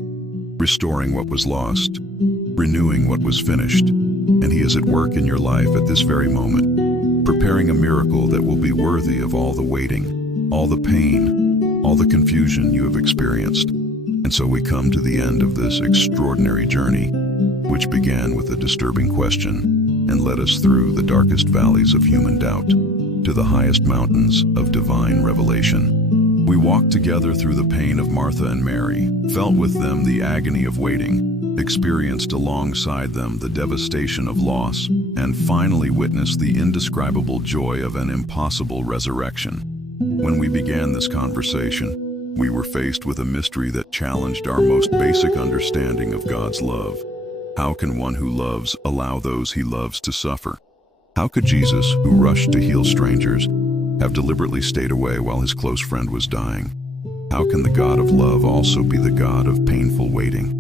restoring what was lost, renewing what was finished, and he is at work in your life at this very moment, preparing a miracle that will be worthy of all the waiting, all the pain, all the confusion you have experienced. And so we come to the end of this extraordinary journey, which began with a disturbing question and led us through the darkest valleys of human doubt to the highest mountains of divine revelation. We walked together through the pain of Martha and Mary, felt with them the agony of waiting, experienced alongside them the devastation of loss, and finally witnessed the indescribable joy of an impossible resurrection. When we began this conversation, we were faced with a mystery that challenged our most basic understanding of God's love. How can one who loves allow those he loves to suffer? How could Jesus, who rushed to heal strangers, have deliberately stayed away while his close friend was dying? How can the God of love also be the God of painful waiting?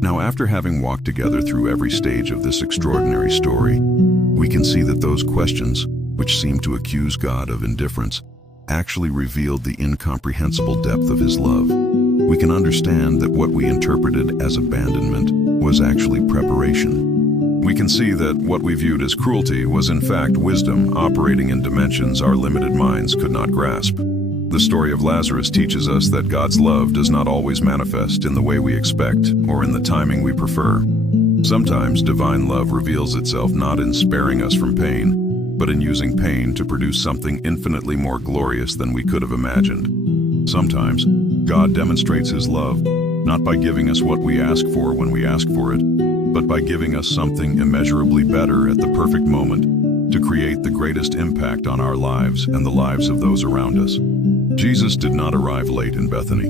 Now, after having walked together through every stage of this extraordinary story, we can see that those questions, which seemed to accuse God of indifference, actually revealed the incomprehensible depth of his love. We can understand that what we interpreted as abandonment was actually preparation. We can see that what we viewed as cruelty was in fact wisdom operating in dimensions our limited minds could not grasp. The story of Lazarus teaches us that God's love does not always manifest in the way we expect or in the timing we prefer. Sometimes divine love reveals itself not in sparing us from pain, but in using pain to produce something infinitely more glorious than we could have imagined. Sometimes, God demonstrates his love, not by giving us what we ask for when we ask for it, but by giving us something immeasurably better at the perfect moment, to create the greatest impact on our lives and the lives of those around us. Jesus did not arrive late in Bethany.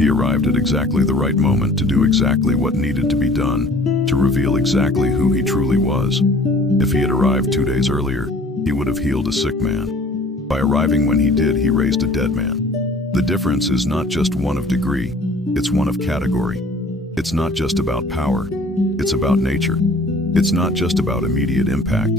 He arrived at exactly the right moment to do exactly what needed to be done, to reveal exactly who he truly was. If he had arrived 2 days earlier, he would have healed a sick man. By arriving when he did, he raised a dead man. The difference is not just one of degree, it's one of category. It's not just about power, it's about nature. It's not just about immediate impact,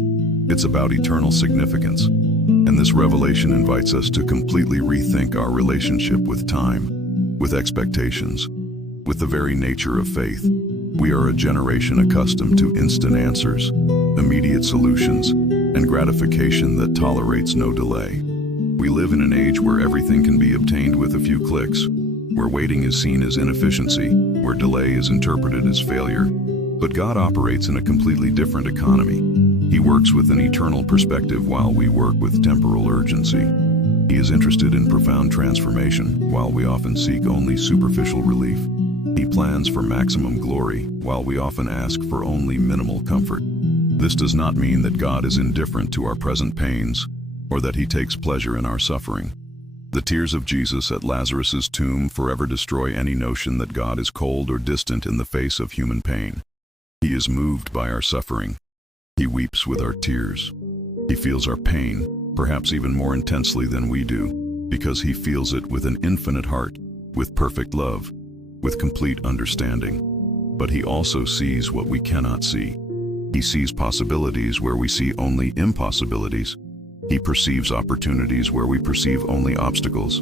it's about eternal significance. And this revelation invites us to completely rethink our relationship with time, with expectations, with the very nature of faith. We are a generation accustomed to instant answers, immediate solutions, and gratification that tolerates no delay. We live in an age where everything can be obtained with a few clicks, where waiting is seen as inefficiency, where delay is interpreted as failure. But God operates in a completely different economy. He works with an eternal perspective while we work with temporal urgency. He is interested in profound transformation while we often seek only superficial relief. He plans for maximum glory while we often ask for only minimal comfort. This does not mean that God is indifferent to our present pains or that he takes pleasure in our suffering. The tears of Jesus at Lazarus' tomb forever destroy any notion that God is cold or distant in the face of human pain. He is moved by our suffering. He weeps with our tears. He feels our pain, perhaps even more intensely than we do, because he feels it with an infinite heart, with perfect love, with complete understanding. But he also sees what we cannot see. He sees possibilities where we see only impossibilities. He perceives opportunities where we perceive only obstacles.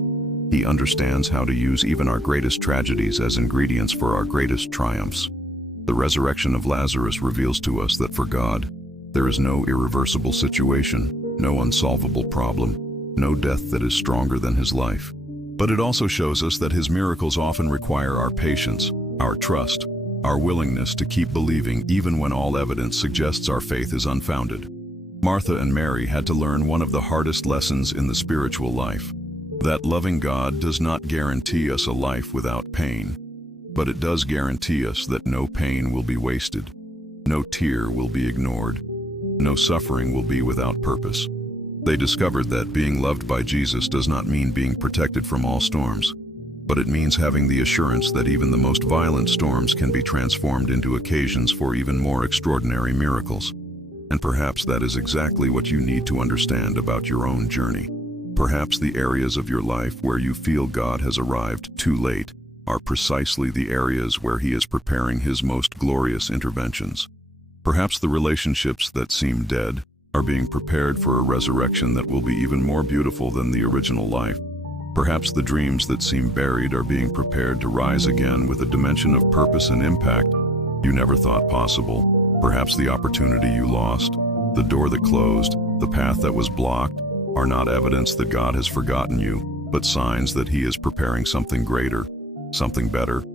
He understands how to use even our greatest tragedies as ingredients for our greatest triumphs. The resurrection of Lazarus reveals to us that for God, there is no irreversible situation, no unsolvable problem, no death that is stronger than his life. But it also shows us that his miracles often require our patience, our trust, our willingness to keep believing even when all evidence suggests our faith is unfounded. Martha and Mary had to learn one of the hardest lessons in the spiritual life, that loving God does not guarantee us a life without pain, but it does guarantee us that no pain will be wasted, no tear will be ignored, no suffering will be without purpose. They discovered that being loved by Jesus does not mean being protected from all storms, but it means having the assurance that even the most violent storms can be transformed into occasions for even more extraordinary miracles. And perhaps that is exactly what you need to understand about your own journey. Perhaps the areas of your life where you feel God has arrived too late are precisely the areas where he is preparing his most glorious interventions. Perhaps the relationships that seem dead are being prepared for a resurrection that will be even more beautiful than the original life. Perhaps the dreams that seem buried are being prepared to rise again with a dimension of purpose and impact you never thought possible. Perhaps the opportunity you lost, the door that closed, the path that was blocked, are not evidence that God has forgotten you, but signs that he is preparing something greater, something better,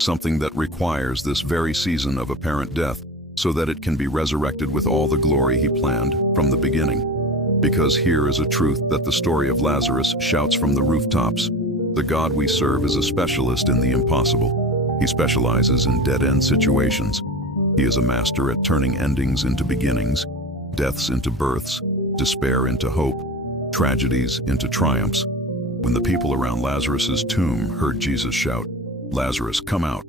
something that requires this very season of apparent death so that it can be resurrected with all the glory he planned from the beginning. Because here is a truth that the story of Lazarus shouts from the rooftops. The God we serve is a specialist in the impossible. He specializes in dead-end situations. He is a master at turning endings into beginnings, deaths into births, despair into hope, tragedies into triumphs. When the people around Lazarus' tomb heard Jesus shout, "Lazarus, come out,"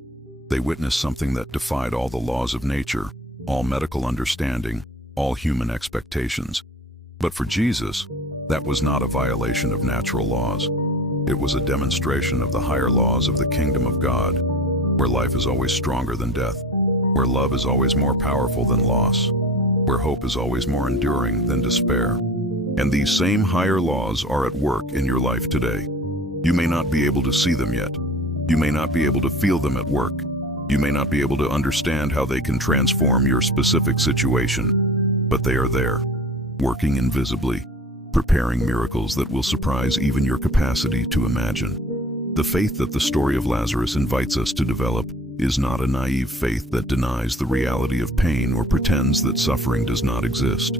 they witnessed something that defied all the laws of nature, all medical understanding, all human expectations. But for Jesus, that was not a violation of natural laws. It was a demonstration of the higher laws of the kingdom of God, where life is always stronger than death, where love is always more powerful than loss, where hope is always more enduring than despair. And these same higher laws are at work in your life today. You may not be able to see them yet. You may not be able to feel them at work. You may not be able to understand how they can transform your specific situation, but they are there, working invisibly, preparing miracles that will surprise even your capacity to imagine. The faith that the story of Lazarus invites us to develop is not a naive faith that denies the reality of pain or pretends that suffering does not exist.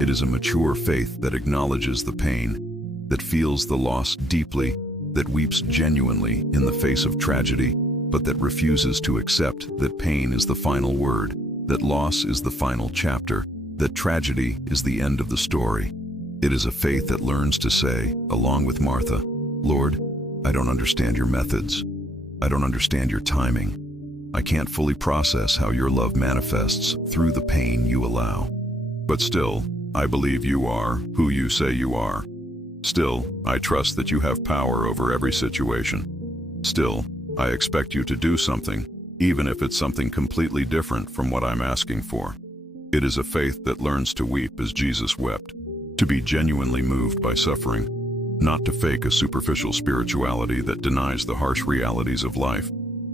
It is a mature faith that acknowledges the pain, that feels the loss deeply, that weeps genuinely in the face of tragedy, but that refuses to accept that pain is the final word, that loss is the final chapter, that tragedy is the end of the story. It is a faith that learns to say, along with Martha, Lord, I don't understand your methods. I don't understand your timing. I can't fully process how your love manifests through the pain you allow. But still, I believe you are who you say you are. Still, I trust that you have power over every situation. Still, I expect you to do something, even if it's something completely different from what I'm asking for. It is a faith that learns to weep as Jesus wept, to be genuinely moved by suffering, not to fake a superficial spirituality that denies the harsh realities of life,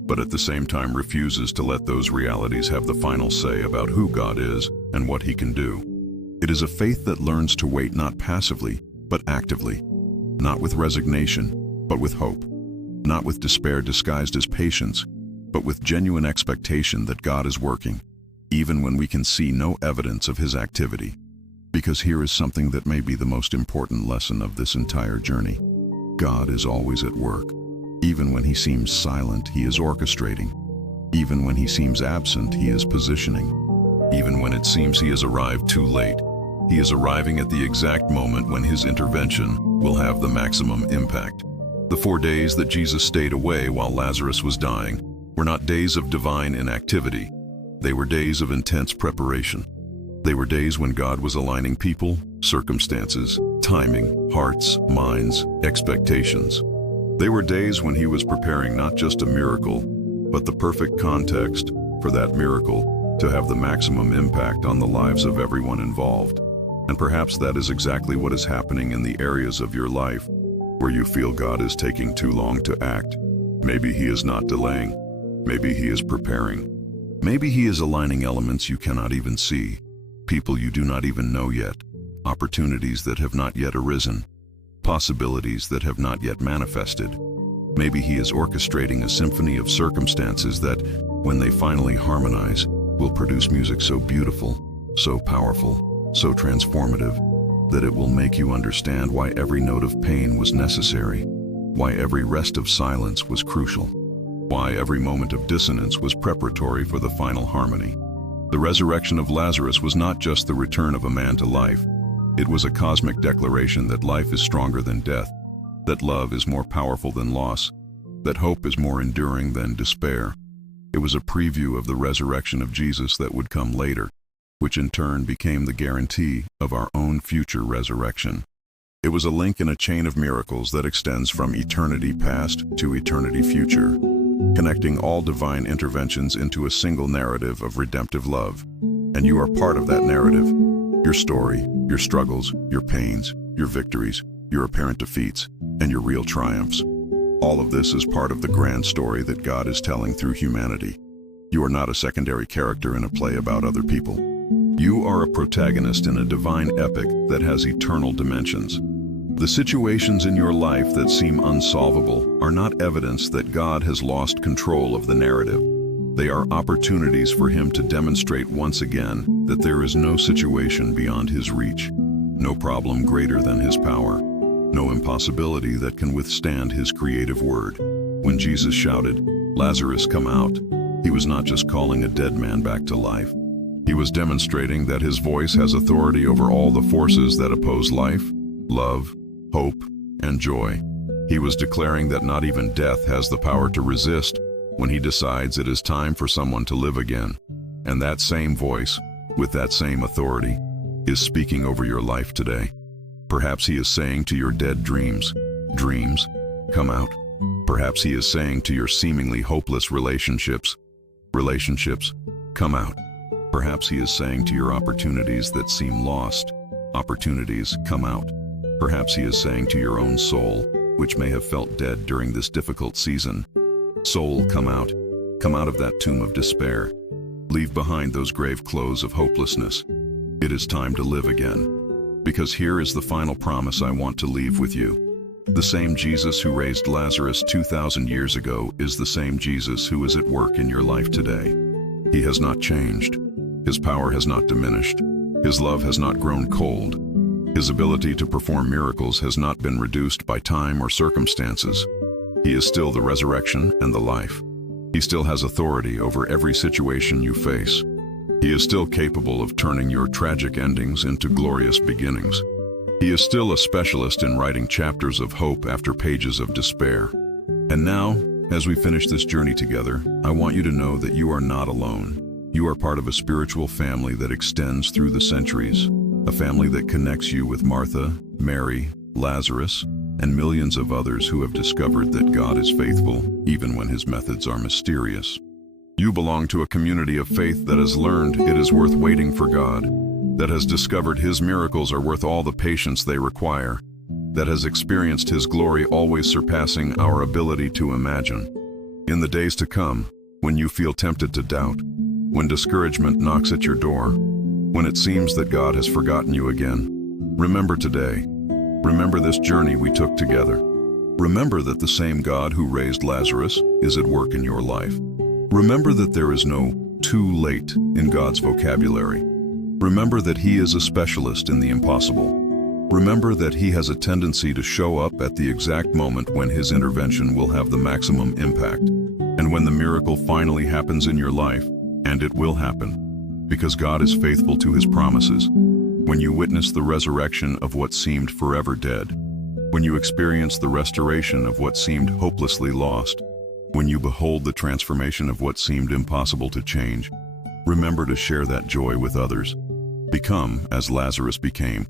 but at the same time refuses to let those realities have the final say about who God is and what He can do. It is a faith that learns to wait not passively, but actively, not with resignation, but with hope, not with despair disguised as patience, but with genuine expectation that God is working, even when we can see no evidence of His activity. Because here is something that may be the most important lesson of this entire journey. God is always at work. Even when He seems silent, He is orchestrating. Even when He seems absent, He is positioning. Even when it seems He has arrived too late, He is arriving at the exact moment when His intervention will have the maximum impact. The 4 days that Jesus stayed away while Lazarus was dying were not days of divine inactivity. They were days of intense preparation. They were days when God was aligning people, circumstances, timing, hearts, minds, expectations. They were days when He was preparing not just a miracle, but the perfect context for that miracle to have the maximum impact on the lives of everyone involved. And perhaps that is exactly what is happening in the areas of your life where you feel God is taking too long to act. Maybe He is not delaying. Maybe He is preparing. Maybe He is aligning elements you cannot even see, people you do not even know yet, opportunities that have not yet arisen, possibilities that have not yet manifested. Maybe He is orchestrating a symphony of circumstances that, when they finally harmonize, will produce music so beautiful, so powerful, so transformative, that it will make you understand why every note of pain was necessary, why every rest of silence was crucial, why every moment of dissonance was preparatory for the final harmony. The resurrection of Lazarus was not just the return of a man to life. It was a cosmic declaration that life is stronger than death, that love is more powerful than loss, that hope is more enduring than despair. It was a preview of the resurrection of Jesus that would come later, which in turn became the guarantee of our own future resurrection. It was a link in a chain of miracles that extends from eternity past to eternity future, connecting all divine interventions into a single narrative of redemptive love. And you are part of that narrative. Your story, your struggles, your pains, your victories, your apparent defeats, and your real triumphs. All of this is part of the grand story that God is telling through humanity. You are not a secondary character in a play about other people. You are a protagonist in a divine epic that has eternal dimensions. The situations in your life that seem unsolvable are not evidence that God has lost control of the narrative. They are opportunities for Him to demonstrate once again that there is no situation beyond His reach, no problem greater than His power, no impossibility that can withstand His creative word. When Jesus shouted, "Lazarus, come out," He was not just calling a dead man back to life. He was demonstrating that His voice has authority over all the forces that oppose life, love, hope, and joy. He was declaring that not even death has the power to resist when He decides it is time for someone to live again. And that same voice, with that same authority, is speaking over your life today. Perhaps He is saying to your dead dreams, "Dreams, come out." Perhaps He is saying to your seemingly hopeless relationships, "Relationships, come out." Perhaps He is saying to your opportunities that seem lost, "Opportunities, come out." Perhaps He is saying to your own soul, which may have felt dead during this difficult season, "Soul, come out of that tomb of despair. Leave behind those grave clothes of hopelessness. It is time to live again." Because here is the final promise I want to leave with you. The same Jesus who raised Lazarus 2,000 years ago is the same Jesus who is at work in your life today. He has not changed. His power has not diminished. His love has not grown cold. His ability to perform miracles has not been reduced by time or circumstances. He is still the resurrection and the life. He still has authority over every situation you face. He is still capable of turning your tragic endings into glorious beginnings. He is still a specialist in writing chapters of hope after pages of despair. And now, as we finish this journey together, I want you to know that you are not alone. You are part of a spiritual family that extends through the centuries, a family that connects you with Martha, Mary, Lazarus, and millions of others who have discovered that God is faithful, even when his methods are mysterious. You belong to a community of faith that has learned it is worth waiting for God, that has discovered his miracles are worth all the patience they require, that has experienced his glory always surpassing our ability to imagine. In the days to come, when you feel tempted to doubt, when discouragement knocks at your door, when it seems that God has forgotten you again, remember today. Remember this journey we took together. Remember that the same God who raised Lazarus is at work in your life. Remember that there is no too late in God's vocabulary. Remember that he is a specialist in the impossible. Remember that he has a tendency to show up at the exact moment when his intervention will have the maximum impact, and when the miracle finally happens in your life, and it will happen, because God is faithful to his promises. When you witness the resurrection of what seemed forever dead, when you experience the restoration of what seemed hopelessly lost, when you behold the transformation of what seemed impossible to change, remember to share that joy with others. Become, as Lazarus became,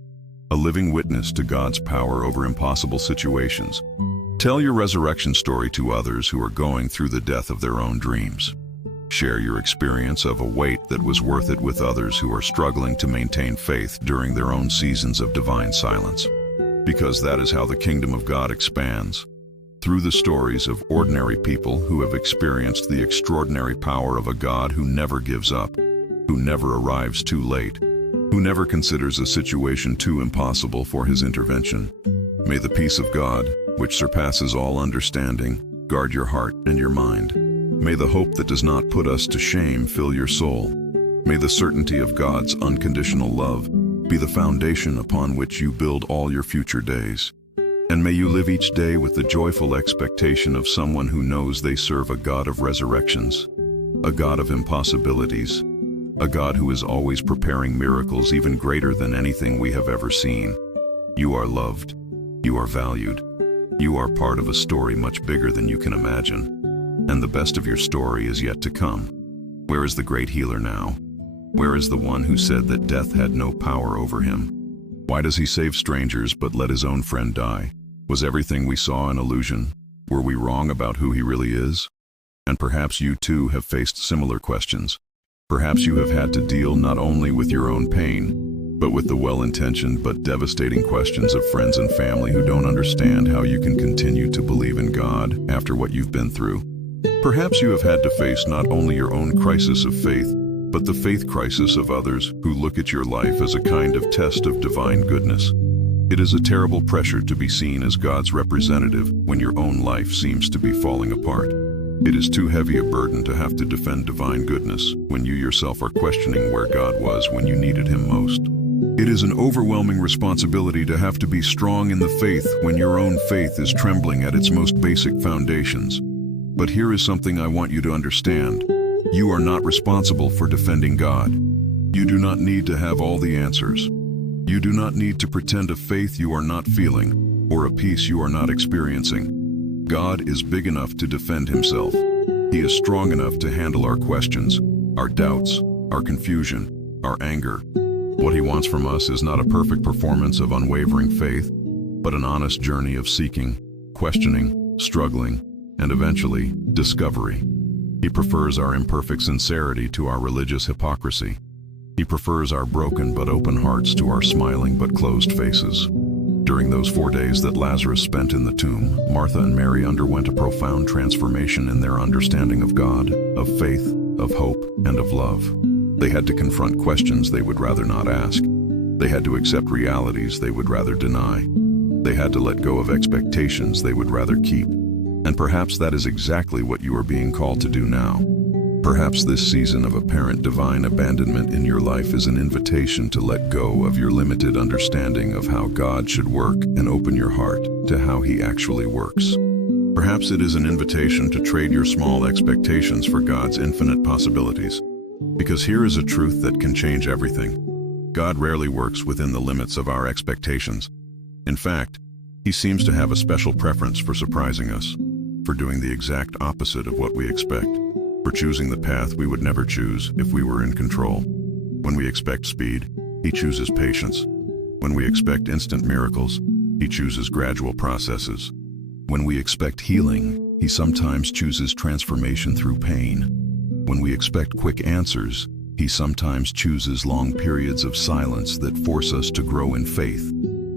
a living witness to God's power over impossible situations. Tell your resurrection story to others who are going through the death of their own dreams. Share your experience of a wait that was worth it with others who are struggling to maintain faith during their own seasons of divine silence. Because that is how the kingdom of God expands, through the stories of ordinary people who have experienced the extraordinary power of a God who never gives up, who never arrives too late, who never considers a situation too impossible for his intervention. May the peace of God, which surpasses all understanding, guard your heart and your mind. May the hope that does not put us to shame fill your soul. May the certainty of God's unconditional love be the foundation upon which you build all your future days. And may you live each day with the joyful expectation of someone who knows they serve a God of resurrections, a God of impossibilities, a God who is always preparing miracles even greater than anything we have ever seen. You are loved. You are valued. You are part of a story much bigger than you can imagine. And the best of your story is yet to come. Where is the great healer now? Where is the one who said that death had no power over him? Why does he save strangers but let his own friend die? Was everything we saw an illusion? Were we wrong about who he really is? And perhaps you too have faced similar questions. Perhaps you have had to deal not only with your own pain, but with the well-intentioned but devastating questions of friends and family who don't understand how you can continue to believe in God after what you've been through. Perhaps you have had to face not only your own crisis of faith, but the faith crisis of others who look at your life as a kind of test of divine goodness. It is a terrible pressure to be seen as God's representative when your own life seems to be falling apart. It is too heavy a burden to have to defend divine goodness when you yourself are questioning where God was when you needed him most. It is an overwhelming responsibility to have to be strong in the faith when your own faith is trembling at its most basic foundations. But here is something I want you to understand. You are not responsible for defending God. You do not need to have all the answers. You do not need to pretend a faith you are not feeling or a peace you are not experiencing. God is big enough to defend himself. He is strong enough to handle our questions, our doubts, our confusion, our anger. What he wants from us is not a perfect performance of unwavering faith, but an honest journey of seeking, questioning, struggling, and eventually, discovery. He prefers our imperfect sincerity to our religious hypocrisy. He prefers our broken but open hearts to our smiling but closed faces. During those 4 days that Lazarus spent in the tomb, Martha and Mary underwent a profound transformation in their understanding of God, of faith, of hope, and of love. They had to confront questions they would rather not ask. They had to accept realities they would rather deny. They had to let go of expectations they would rather keep. And perhaps that is exactly what you are being called to do now. Perhaps this season of apparent divine abandonment in your life is an invitation to let go of your limited understanding of how God should work and open your heart to how he actually works. Perhaps it is an invitation to trade your small expectations for God's infinite possibilities. Because here is a truth that can change everything. God rarely works within the limits of our expectations. In fact, He seems to have a special preference for surprising us, for doing the exact opposite of what we expect, for choosing the path we would never choose if we were in control. When we expect speed, He chooses patience. When we expect instant miracles, He chooses gradual processes. When we expect healing, He sometimes chooses transformation through pain. When we expect quick answers, He sometimes chooses long periods of silence that force us to grow in faith,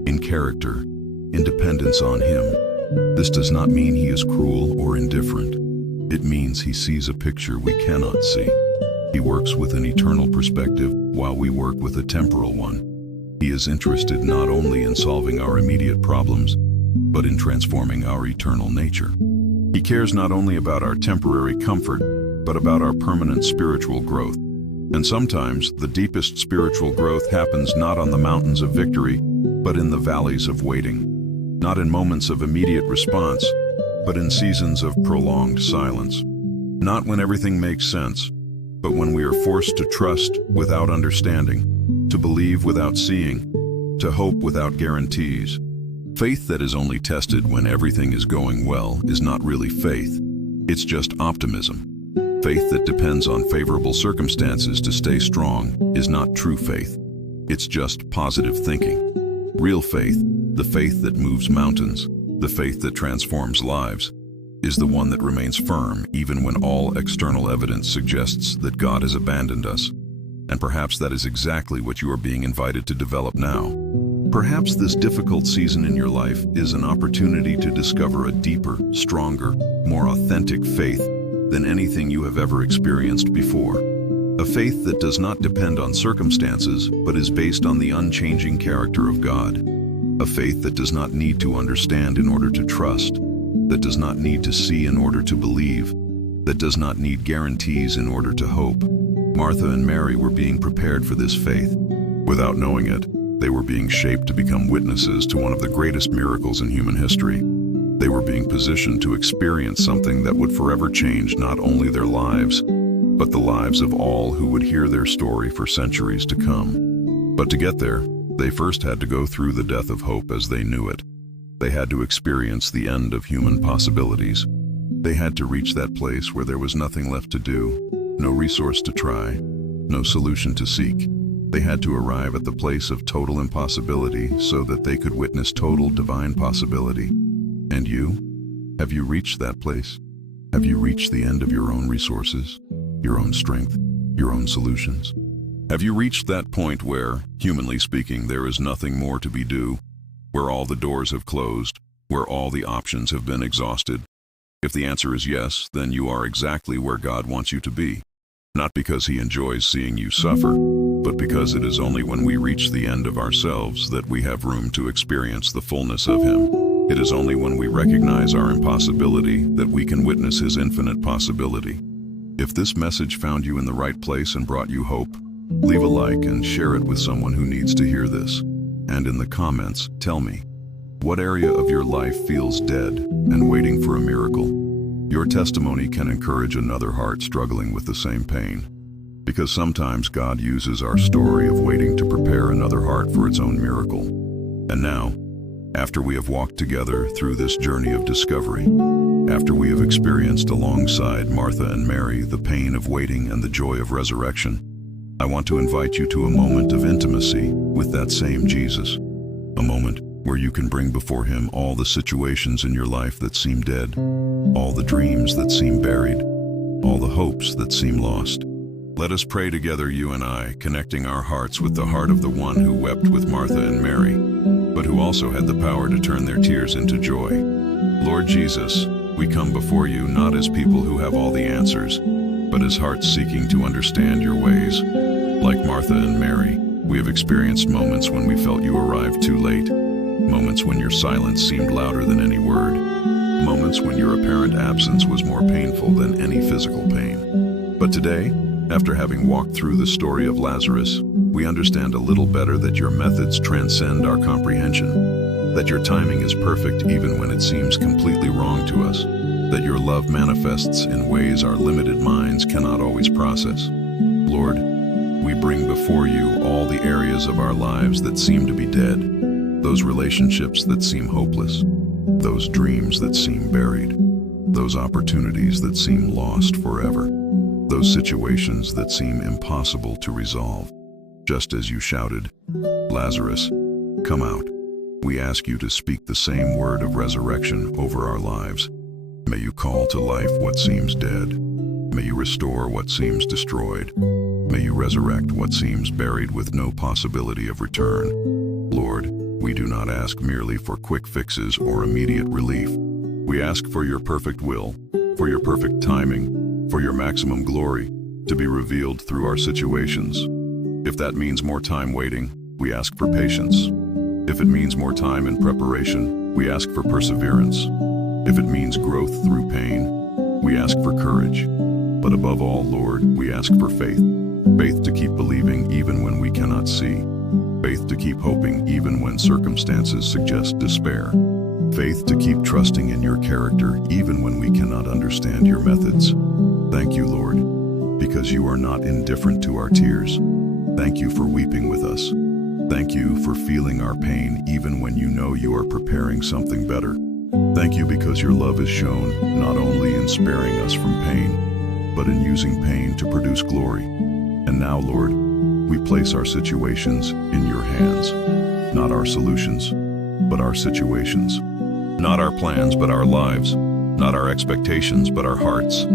in character, in dependence on Him. This does not mean He is cruel or indifferent. It means He sees a picture we cannot see. He works with an eternal perspective while we work with a temporal one. He is interested not only in solving our immediate problems, but in transforming our eternal nature. He cares not only about our temporary comfort, but about our permanent spiritual growth. And sometimes the deepest spiritual growth happens not on the mountains of victory, but in the valleys of waiting. Not in moments of immediate response, but in seasons of prolonged silence. Not when everything makes sense, but when we are forced to trust without understanding, to believe without seeing, to hope without guarantees. Faith that is only tested when everything is going well is not really faith. It's just optimism. Faith that depends on favorable circumstances to stay strong is not true faith. It's just positive thinking. Real faith, the faith that moves mountains, the faith that transforms lives, is the one that remains firm even when all external evidence suggests that God has abandoned us. And perhaps that is exactly what you are being invited to develop now. Perhaps this difficult season in your life is an opportunity to discover a deeper, stronger, more authentic faith than anything you have ever experienced before. A faith that does not depend on circumstances, but is based on the unchanging character of God. A faith that does not need to understand in order to trust, that does not need to see in order to believe, that does not need guarantees in order to hope. Martha and Mary were being prepared for this faith. Without knowing it, they were being shaped to become witnesses to one of the greatest miracles in human history. They were being positioned to experience something that would forever change not only their lives, but the lives of all who would hear their story for centuries to come. But to get there, they first had to go through the death of hope as they knew it. They had to experience the end of human possibilities. They had to reach that place where there was nothing left to do, no resource to try, no solution to seek. They had to arrive at the place of total impossibility so that they could witness total divine possibility. And you? Have you reached that place? Have you reached the end of your own resources, your own strength, your own solutions? Have you reached that point where, humanly speaking, there is nothing more to be done, where all the doors have closed, where all the options have been exhausted? If the answer is yes, then you are exactly where God wants you to be. Not because He enjoys seeing you suffer, but because it is only when we reach the end of ourselves that we have room to experience the fullness of Him. It is only when we recognize our impossibility that we can witness His infinite possibility. If this message found you in the right place and brought you hope, leave a like and share it with someone who needs to hear this. And in the comments, tell me, what area of your life feels dead and waiting for a miracle? Your testimony can encourage another heart struggling with the same pain. Because sometimes God uses our story of waiting to prepare another heart for its own miracle. And now, after we have walked together through this journey of discovery, after we have experienced alongside Martha and Mary the pain of waiting and the joy of resurrection, I want to invite you to a moment of intimacy with that same Jesus. A moment where you can bring before Him all the situations in your life that seem dead, all the dreams that seem buried, all the hopes that seem lost. Let us pray together, you and I, connecting our hearts with the heart of the one who wept with Martha and Mary, but who also had the power to turn their tears into joy. Lord Jesus, we come before you not as people who have all the answers, but as hearts seeking to understand your ways. Like Martha and Mary, we have experienced moments when we felt you arrived too late, moments when your silence seemed louder than any word, moments when your apparent absence was more painful than any physical pain. But today, after having walked through the story of Lazarus, we understand a little better that your methods transcend our comprehension, that your timing is perfect even when it seems completely wrong to us, that your love manifests in ways our limited minds cannot always process. Lord, we bring before you all the areas of our lives that seem to be dead, those relationships that seem hopeless, those dreams that seem buried, those opportunities that seem lost forever, those situations that seem impossible to resolve. Just as you shouted, "Lazarus, come out," we ask you to speak the same word of resurrection over our lives. May you call to life what seems dead. May you restore what seems destroyed. May you resurrect what seems buried with no possibility of return. Lord, we do not ask merely for quick fixes or immediate relief. We ask for your perfect will, for your perfect timing, for your maximum glory to be revealed through our situations. If that means more time waiting, we ask for patience. If it means more time in preparation, we ask for perseverance. If it means growth through pain, we ask for courage. But above all, Lord, we ask for faith. Faith to keep believing even when we cannot see. Faith to keep hoping even when circumstances suggest despair. Faith to keep trusting in your character even when we cannot understand your methods. Thank you, Lord, because you are not indifferent to our tears. Thank you for weeping with us. Thank you for feeling our pain even when you know you are preparing something better. Thank you because your love is shown not only in sparing us from pain, but in using pain to produce glory. And now, Lord, we place our situations in your hands. Not our solutions, but our situations. Not our plans, but our lives. Not our expectations, but our hearts.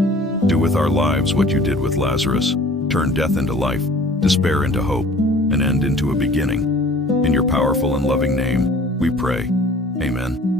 Do with our lives what you did with Lazarus. Turn death into life, despair into hope, an end into a beginning. In your powerful and loving name, we pray. Amen.